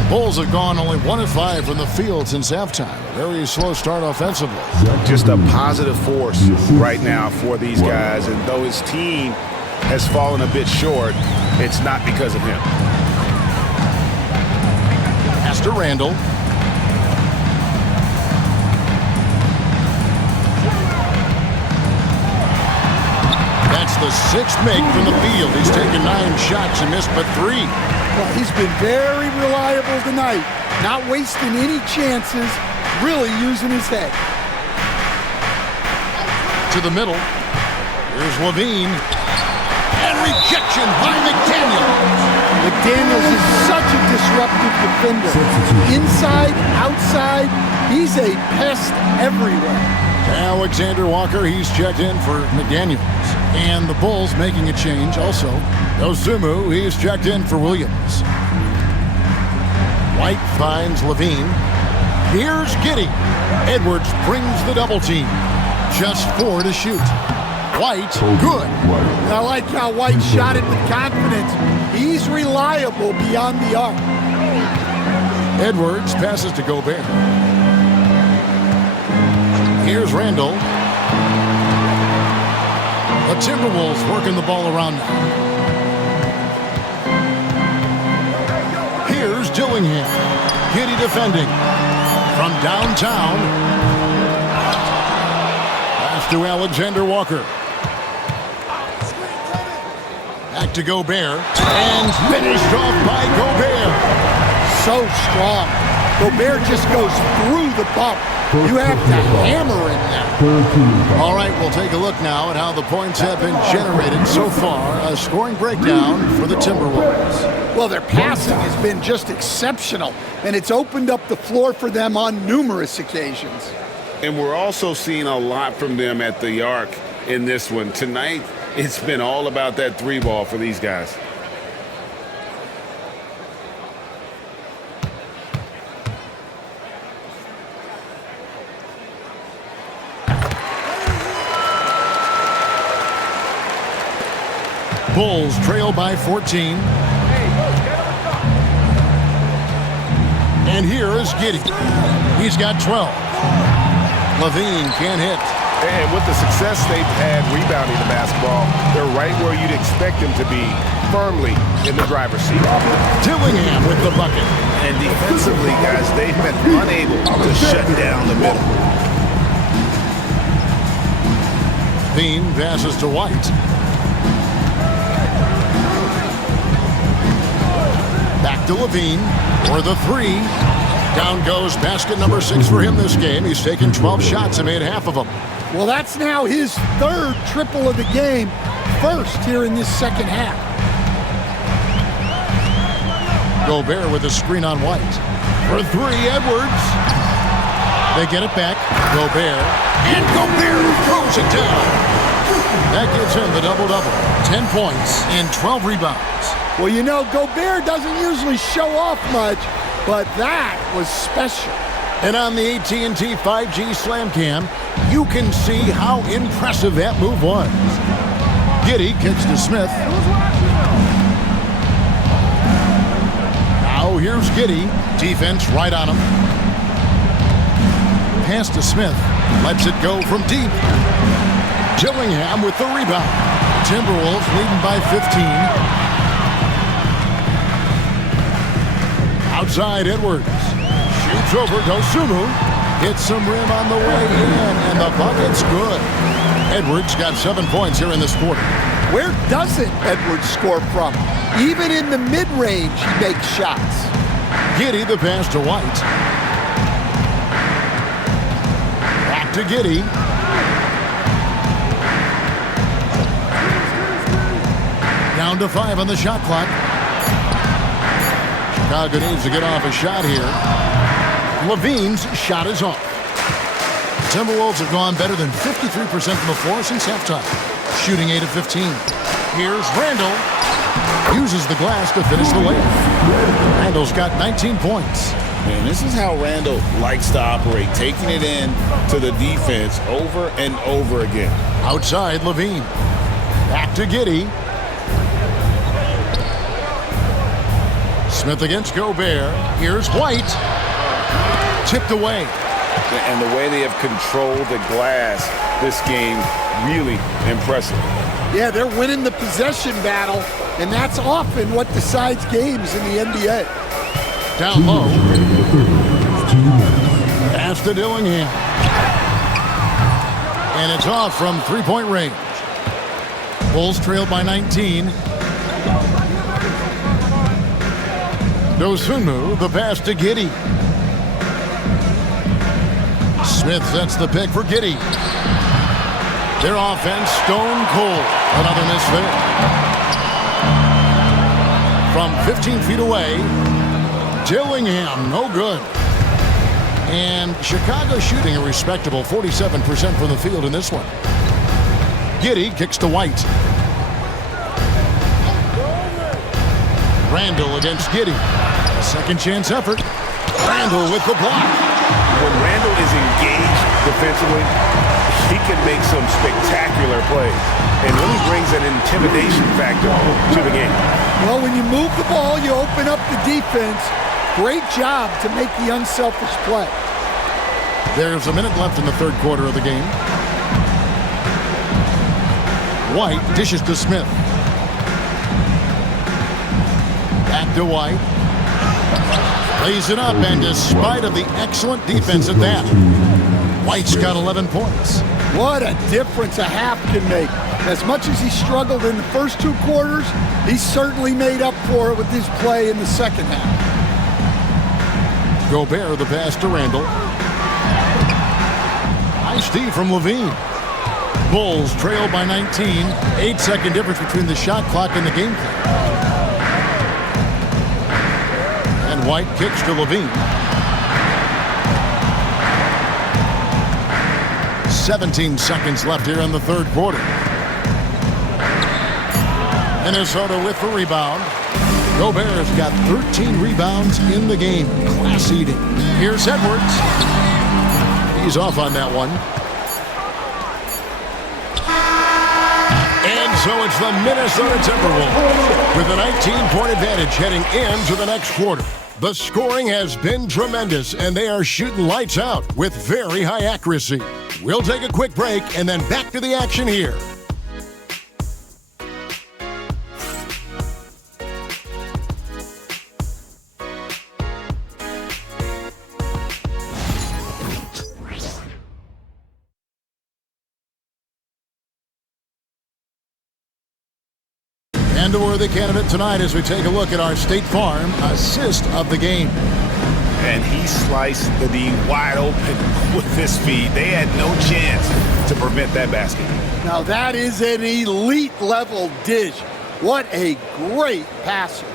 Bulls have gone only 1 of 5 from the field since halftime. Very slow start offensively. Just a positive force right now for these guys. And though his team has fallen a bit short, it's not because of him. Pass to Randall. That's the 6th make from the field. He's taken 9 shots and missed but 3. Well, he's been very reliable tonight. Not wasting any chances, really using his head. To the middle. Here's Levine. And rejection by McDaniel. McDaniels is such a disruptive defender. Inside, outside, he's a pest everywhere. Alexander Walker, he's checked in for McDaniels. And the Bulls making a change also. Ozumu, he's checked in for Williams. White finds Levine. Here's Giddey. Edwards brings the double team. Just 4 to shoot. White, good. I like how White shot it with confidence. He's reliable beyond the arc. Edwards passes to Gobert. Here's Randall. The Timberwolves working the ball around now. Here's Dillingham. Giddey defending. From downtown. Pass to Alexander Walker. Back to Gobert. And finished off by Gobert. So strong. Gobert just goes through the bump. You have to hammer in there. All right, we'll take a look now at how the points have been generated so far. A scoring breakdown for the Timberwolves. Well, their passing has been just exceptional, and it's opened up the floor for them on numerous occasions. And we're also seeing a lot from them at the arc in this one. Tonight, it's been all about that 3-ball for these guys. Bulls trail by 14. And here is Giddey. He's got 12. Levine can't hit. And with the success they've had rebounding the basketball, they're right where you'd expect them to be, firmly in the driver's seat. Dillingham with the bucket. And defensively, guys, they've been unable to shut down the middle. Bean passes to White. Back to Levine for the 3. Down goes basket number 6 for him this game. He's taken 12 shots and made half of them. Well, that's now his 3rd triple of the game, first here in this second half. Gobert with a screen on White. For 3, Edwards. They get it back. Gobert. And Gobert throws it down. That gives him the double-double. 10 points and 12 rebounds. Well, you know, Gobert doesn't usually show off much, but that was special. And on the AT&T 5G Slam Cam, you can see how impressive that move was. Giddey kicks to Smith. Now here's Giddey. Defense right on him. Pass to Smith. Lets it go from deep. Dillingham with the rebound. Timberwolves leading by 15. Outside Edwards. Shoots over Dosunmu. Hits some rim on the way in, and the bucket's good. Edwards got 7 points here in this quarter. Where doesn't Edwards score from? Even in the mid-range, he makes shots. Giddey the pass to White. Back to Giddey. Down to 5 on the shot clock. Chicago needs to get off a shot here. Levine's shot is off. Timberwolves have gone better than 53% from the floor since halftime, shooting 8 of 15. Here's Randall. Uses the glass to finish the layup. Randall's got 19 points. And this is how Randall likes to operate, taking it in to the defense over and over again. Outside Levine. Back to Giddey. Smith against Gobert. Here's White. Tipped away. And the way they have controlled the glass this game, really impressive. Yeah, they're winning the possession battle, and that's often what decides games in the NBA. Down low. Pass to Dillingham. And it's off from three-point range. Bulls trailed by 19. Dosunmu, the pass to Giddey. Smith sets the pick for Giddey. Their offense stone cold. Another miss there. From 15 feet away. Dillingham, no good. And Chicago shooting a respectable 47% from the field in this one. Giddey kicks to White. Randall against Giddey. Second chance effort. Randall with the block. When Randall is engaged defensively, he can make some spectacular plays and really brings an intimidation factor to the game. Well, when you move the ball, you open up the defense. Great job to make the unselfish play. There's a minute left in the third quarter of the game. White dishes to Smith. Back to White. Lays it up, and despite of the excellent defense at that, White's got 11 points. What a difference a half can make. As much as he struggled in the first two quarters, he certainly made up for it with his play in the second half. Gobert the pass to Randall. Nice D from Levine. Bulls trail by 19. 8-second difference between the shot clock and the game clock. And White kicks to Levine. 17 seconds left here in the third quarter. Minnesota with the rebound. Gobert's got 13 rebounds in the game. Class eating. Here's Edwards. He's off on that one. And so it's the Minnesota Timberwolves with a 19-point advantage heading into the next quarter. The scoring has been tremendous, and they are shooting lights out with very high accuracy. We'll take a quick break and then back to the action here. And a worthy candidate tonight as we take a look at our State Farm assist of the game. And he sliced the D wide open with his feet. They had no chance to prevent that basket. Now that is an elite level dish. What a great passer.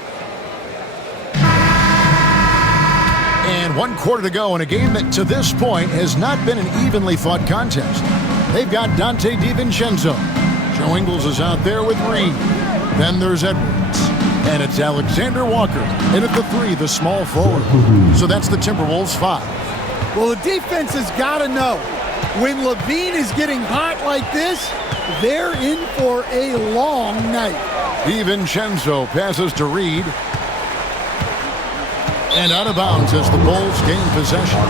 And 1 quarter to go in a game that to this point has not been an evenly fought contest. They've got Dante DiVincenzo. Joe Ingles is out there with Reed. Then there's Edwards. And it's Alexander Walker. And at the 3, the small forward. So that's the Timberwolves 5. Well, the defense has got to know, when Levine is getting hot like this, they're in for a long night. DiVincenzo passes to Reed. And out of bounds as the Bulls gain possession.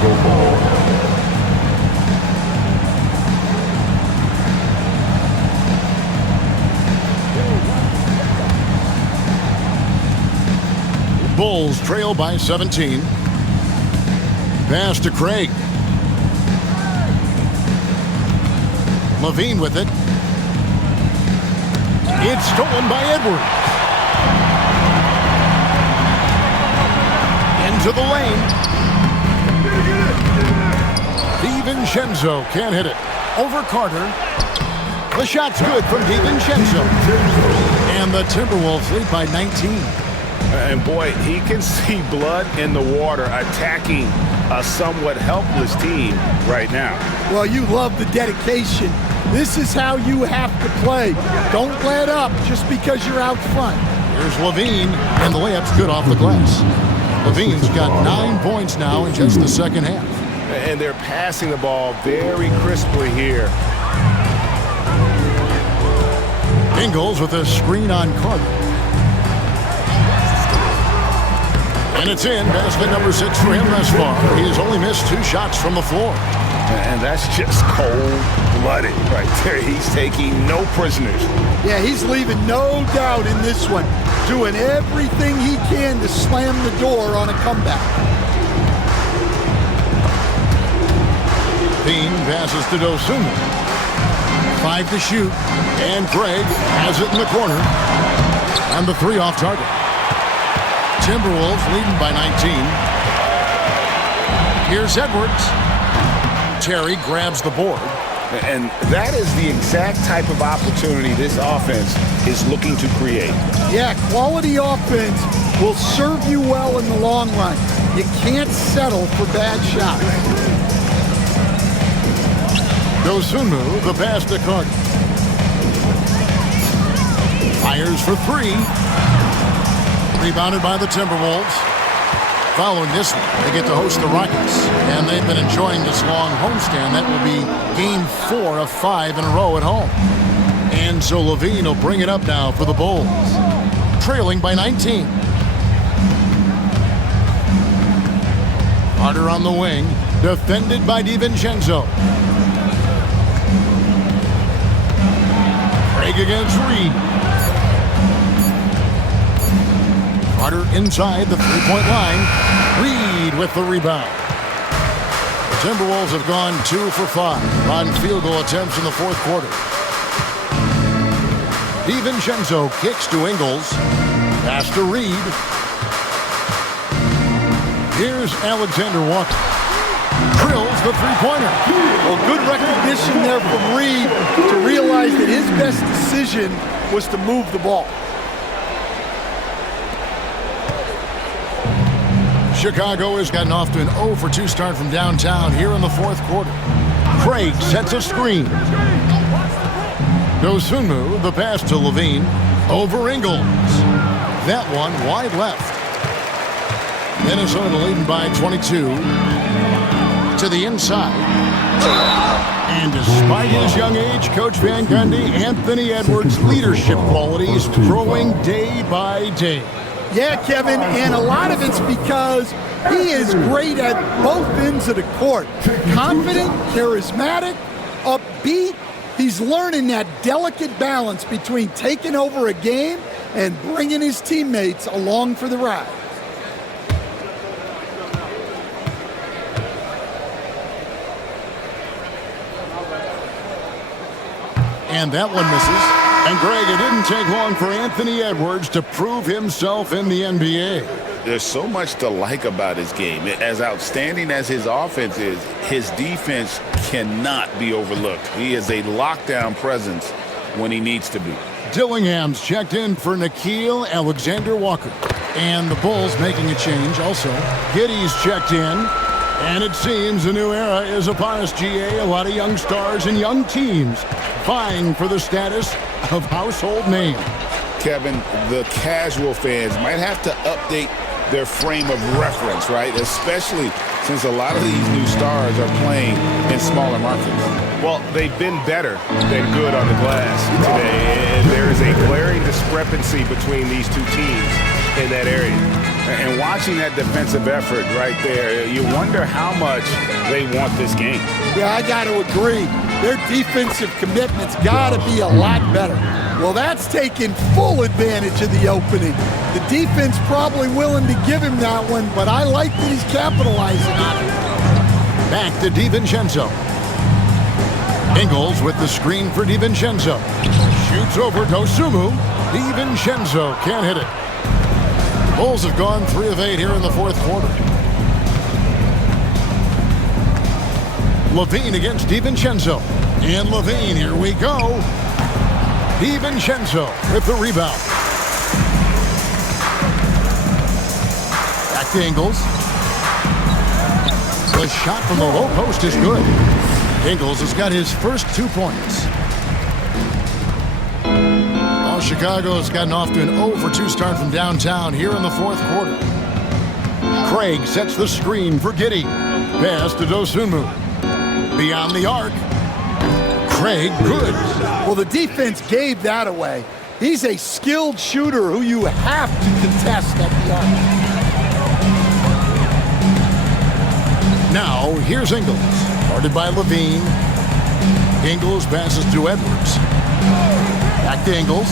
Bulls trail by 17. Pass to Craig. Levine with it. It's stolen by Edwards. Into the lane. DiVincenzo can't hit it. Over Carter. The shot's good from DiVincenzo. And the Timberwolves lead by 19. And boy, he can see blood in the water attacking a somewhat helpless team right now. Well, you love the dedication. This is how you have to play. Don't let up just because you're out front. Here's Levine, and the layup's good off the glass. Levine's got 9 points now in just the second half. And they're passing the ball very crisply here. Ingles with a screen on Carter. And it's in. Basket number 6 for him thus far. He has only missed 2 shots from the floor. And that's just cold-blooded right there. He's taking no prisoners. Yeah, he's leaving no doubt in this one. Doing everything he can to slam the door on a comeback. Bean passes to Dosunmu. 5 to shoot. And Craig has it in the corner. And the 3 off target. Timberwolves leading by 19. Here's Edwards. Terry grabs the board. And that is the exact type of opportunity this offense is looking to create. Yeah, quality offense will serve you well in the long run. You can't settle for bad shots. Dosunmu, the pass to Clark. Fires for three. Rebounded by the Timberwolves. Following this one, they get to host the Rockets, and they've been enjoying this long homestand. That will be game 4 of 5 in a row at home. And so Levine will bring it up now for the Bulls, trailing by 19. Carter on the wing, defended by DiVincenzo. Craig against Reed. Carter inside the three-point line. Reed with the rebound. The Timberwolves have gone 2 for 5 on field goal attempts in the fourth quarter. DiVincenzo kicks to Ingles. Pass to Reed. Here's Alexander Walker. Drills the three-pointer. Well, good recognition there from Reed to realize that his best decision was to move the ball. Chicago has gotten off to an 0 for 2 start from downtown here in the fourth quarter. Craig sets a screen. Dosunmu, the pass to Levine. Over Ingles. That one wide left. Minnesota leading by 22. To the inside. And despite his young age, Coach Van Gundy, Anthony Edwards' leadership qualities growing day by day. Yeah, Kevin, and a lot of it's because he is great at both ends of the court. Confident, charismatic, upbeat. He's learning that delicate balance between taking over a game and bringing his teammates along for the ride. And that one misses. And Greg, it didn't take long for Anthony Edwards to prove himself in the NBA. There's so much to like about his game. As outstanding as his offense is, his defense cannot be overlooked. He is a lockdown presence when he needs to be. Dillingham's checked in for Nickeil Alexander-Walker. And the Bulls making a change also. Giddey's checked in. And it seems a new era is upon us, GA. A lot of young stars and young teams vying for the status of household name. Kevin, the casual fans might have to update their frame of reference, right? Especially since a lot of these new stars are playing in smaller markets. Well, they've been better than good on the glass today, and there is a glaring discrepancy between these two teams in that area. And watching that defensive effort right there, you wonder how much they want this game. Yeah, I got to agree. Their defensive commitment's got to be a lot better. Well, that's taking full advantage of the opening. The defense probably willing to give him that one, but I like that he's capitalizing on it. Back to DiVincenzo. Ingles with the screen for DiVincenzo. Shoots over Dosunmu. DiVincenzo can't hit it. Bulls have gone 3 of 8 here in the fourth quarter. Levine against DiVincenzo. And Levine, here we go. DiVincenzo with the rebound. Back to Ingles. The shot from the low post is good. Ingles has got his first 2 points. Well, Chicago has gotten off to an 0 for 2 start from downtown here in the fourth quarter. Craig sets the screen for Giddey. Pass to Dosunmu. Beyond the arc. Craig, good. Well, the defense gave that away. He's a skilled shooter who you have to contest at the arc. Now, here's Ingles. Guarded by Levine. Ingles passes to Edwards. Back to Ingles.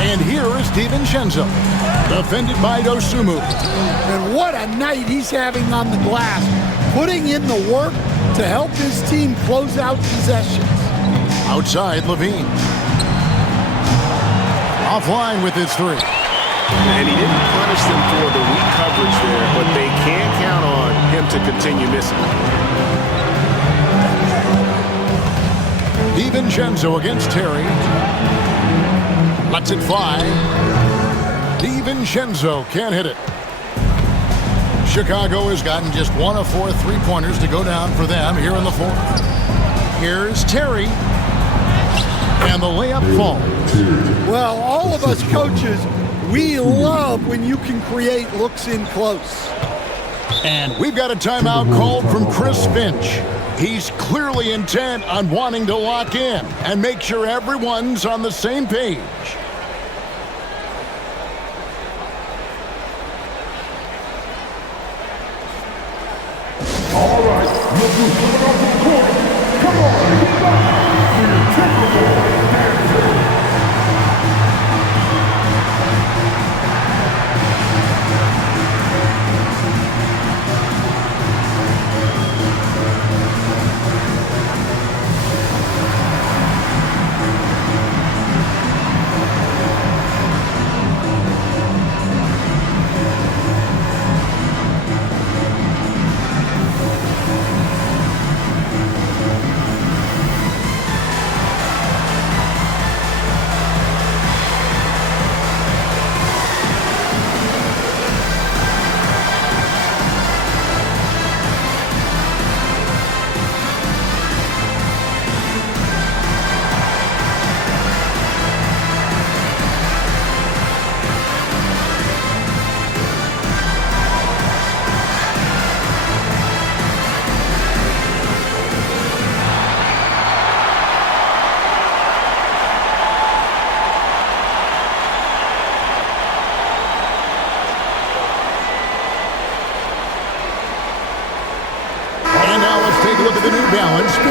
And here is DiVincenzo. Defended by Dosunmu. And what a night he's having on the glass. Putting in the work to help his team close out possessions. Outside, Levine. Offline with his 3. And he didn't punish them for the weak coverage there, but they can count on him to continue missing. DiVincenzo against Terry. Lets it fly. DiVincenzo can't hit it. Chicago has gotten just 1 of 4 3-pointers to go down for them here in the fourth. Here's Terry. And the layup falls. Well, all of us coaches, we love when you can create looks in close. And we've got a timeout called from Chris Finch. He's clearly intent on wanting to lock in and make sure everyone's on the same page. All right, look who's coming off the court. Come on, get back. The Timberwolves dancer.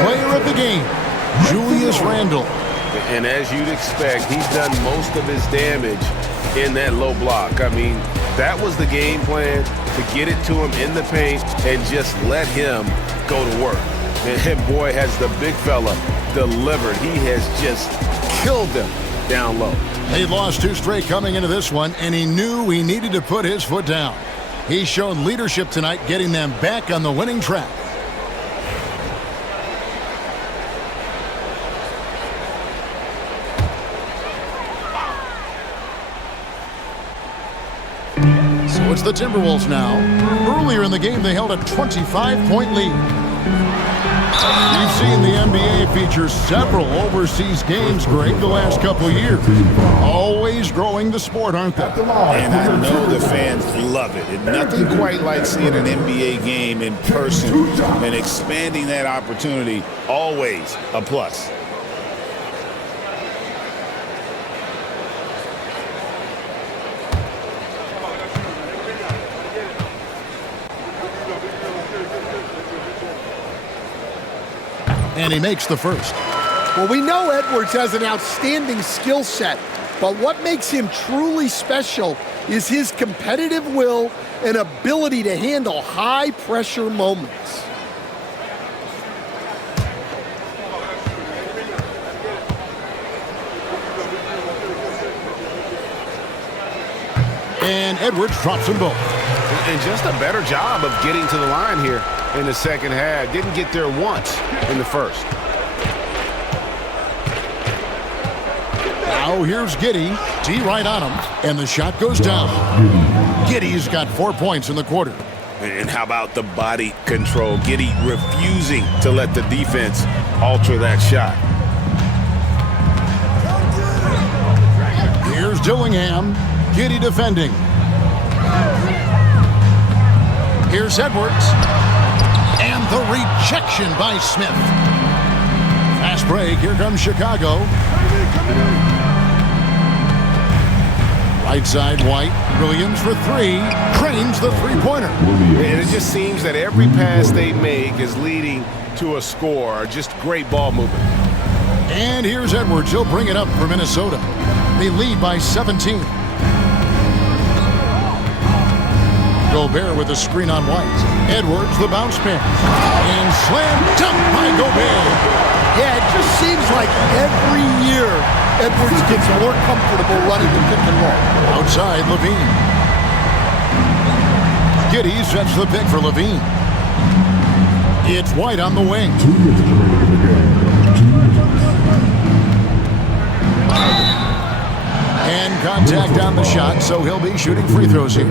Player of the game, Julius Randle. And as you'd expect, he's done most of his damage in that low block. I mean, that was the game plan, to get it to him in the paint and just let him go to work. And boy, has the big fella delivered. He has just killed them down low. They lost 2 straight coming into this one, and he knew he needed to put his foot down. He's shown leadership tonight, getting them back on the winning track. So it's the Timberwolves now. Earlier in the game, they held a 25-point lead. You've seen the NBA feature several overseas games, Greg, the last couple of years. Always growing the sport, aren't they? And I know the fans love it. And nothing quite like seeing an NBA game in person and expanding that opportunity, always a plus. And he makes the first. Well, we know Edwards has an outstanding skill set, but what makes him truly special is his competitive will and ability to handle high-pressure moments. And Edwards drops them both. And just a better job of getting to the line here in the second half. Didn't get there once in the first. Now here's Giddey. T right on him, and the shot goes down. Giddey's got 4 points in the quarter. And how about the body control? Giddey refusing to let the defense alter that shot. Here's Dillingham. Giddey defending. Here's Edwards. And the rejection by Smith. Fast break. Here comes Chicago. Right side, White. Williams for 3. Cranes the three-pointer. And it just seems that every pass they make is leading to a score. Just great ball movement. And here's Edwards. He'll bring it up for Minnesota. They lead by 17. Gobert with a screen on White. Edwards, the bounce pass. And slam dunk by Gobert. Yeah, it just seems like every year Edwards gets more comfortable running the pick and roll. Outside, Levine. Giddey sets the pick for Levine. It's White on the wing. contact on the shot, so he'll be shooting free throws here.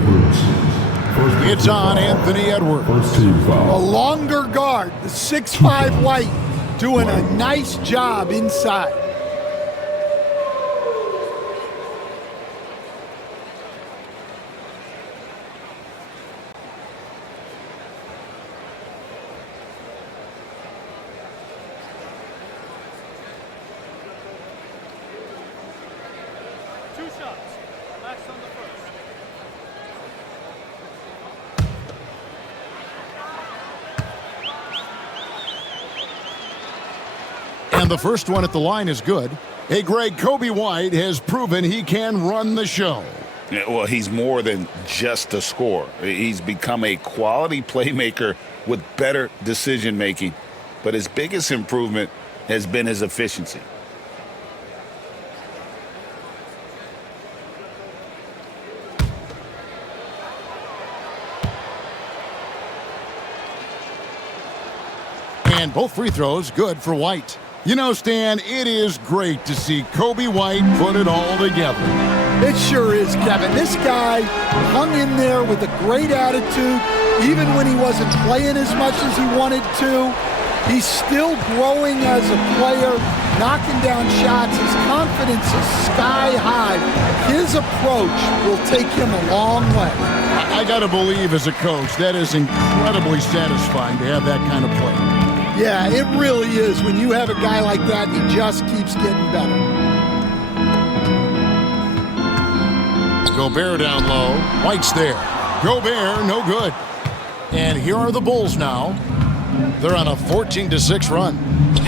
It's on Anthony Edwards. A longer guard, the 6'5" White, doing a nice job inside. And the first one at the line is good. Hey, Greg, Kobe White has proven he can run the show. Yeah, well, he's more than just a scorer. He's become a quality playmaker with better decision-making. But his biggest improvement has been his efficiency. And both free throws good for White. You know, Stan, it is great to see Kobe White put it all together. It sure is, Kevin. This guy hung in there with a great attitude. Even when he wasn't playing as much as he wanted to, he's still growing as a player, knocking down shots. His confidence is sky high. His approach will take him a long way. I got to believe as a coach, that is incredibly satisfying to have that kind of play. Yeah, it really is. When you have a guy like that, he just keeps getting better. Gobert down low. White's there. Gobert, no good. And here are the Bulls now. They're on a 14-6 run.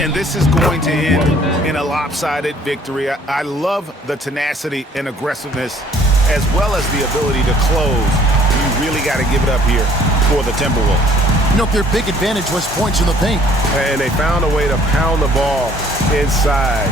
And this is going to end in a lopsided victory. I love the tenacity and aggressiveness as well as the ability to close. You really got to give it up here for the Timberwolves. You know, their big advantage was points in the paint. And they found a way to pound the ball inside.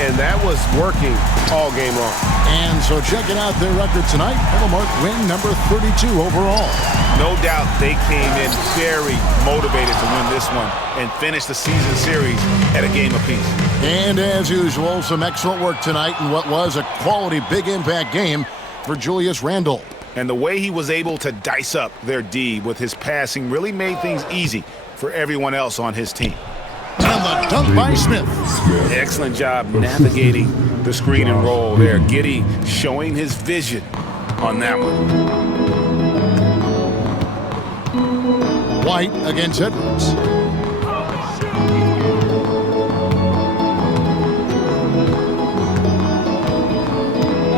And that was working all game long. And so checking out their record tonight, Mark win number 32 overall. No doubt they came in very motivated to win this one and finish the season series at a game apiece. And as usual, some excellent work tonight in what was a quality big impact game for Julius Randle. And the way he was able to dice up their D with his passing really made things easy for everyone else on his team. And the dunk by Smith. Excellent job navigating the screen and roll there. Giddey showing his vision on that one. White against Edwards.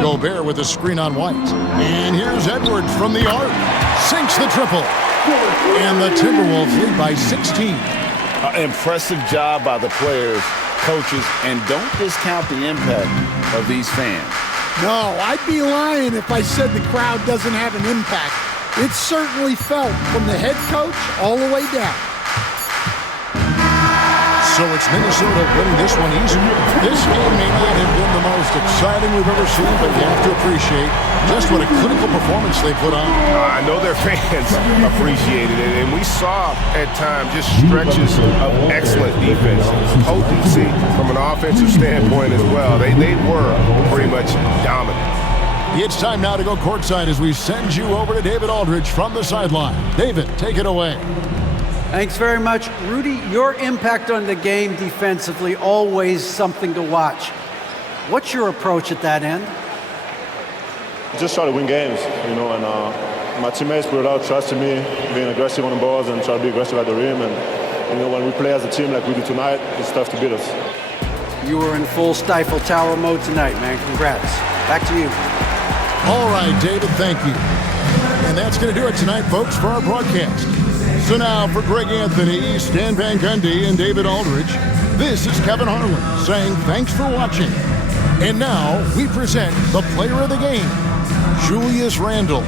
Gobert with a screen on White. And here's Edwards from the arc. Sinks the triple. And the Timberwolves lead by 16. Impressive job by the players, coaches, and don't discount the impact of these fans. No, I'd be lying if I said the crowd doesn't have an impact. It certainly felt from the head coach all the way down. So it's Minnesota winning this one easily. This game may not have been the most exciting we've ever seen, but you have to appreciate just what a clinical performance they put on. I know their fans appreciated it, and we saw at times just stretches of excellent defense, potency from an offensive standpoint as well. They were pretty much dominant. It's time now to go courtside as we send you over to David Aldridge from the sideline. David, take it away. Thanks very much. Rudy, your impact on the game defensively, always something to watch. What's your approach at that end? Just try to win games, you know, and my teammates put a lot of trust in me, being aggressive on the balls and try to be aggressive at the rim. And, you know, when we play as a team like we do tonight, it's tough to beat us. You were in full Stifle Tower mode tonight, man. Congrats. Back to you. All right, David, thank you. And that's going to do it tonight, folks, for our broadcast. So now for Greg Anthony, Stan Van Gundy, and David Aldridge, this is Kevin Harlan saying thanks for watching. And now we present the player of the game, Julius Randle.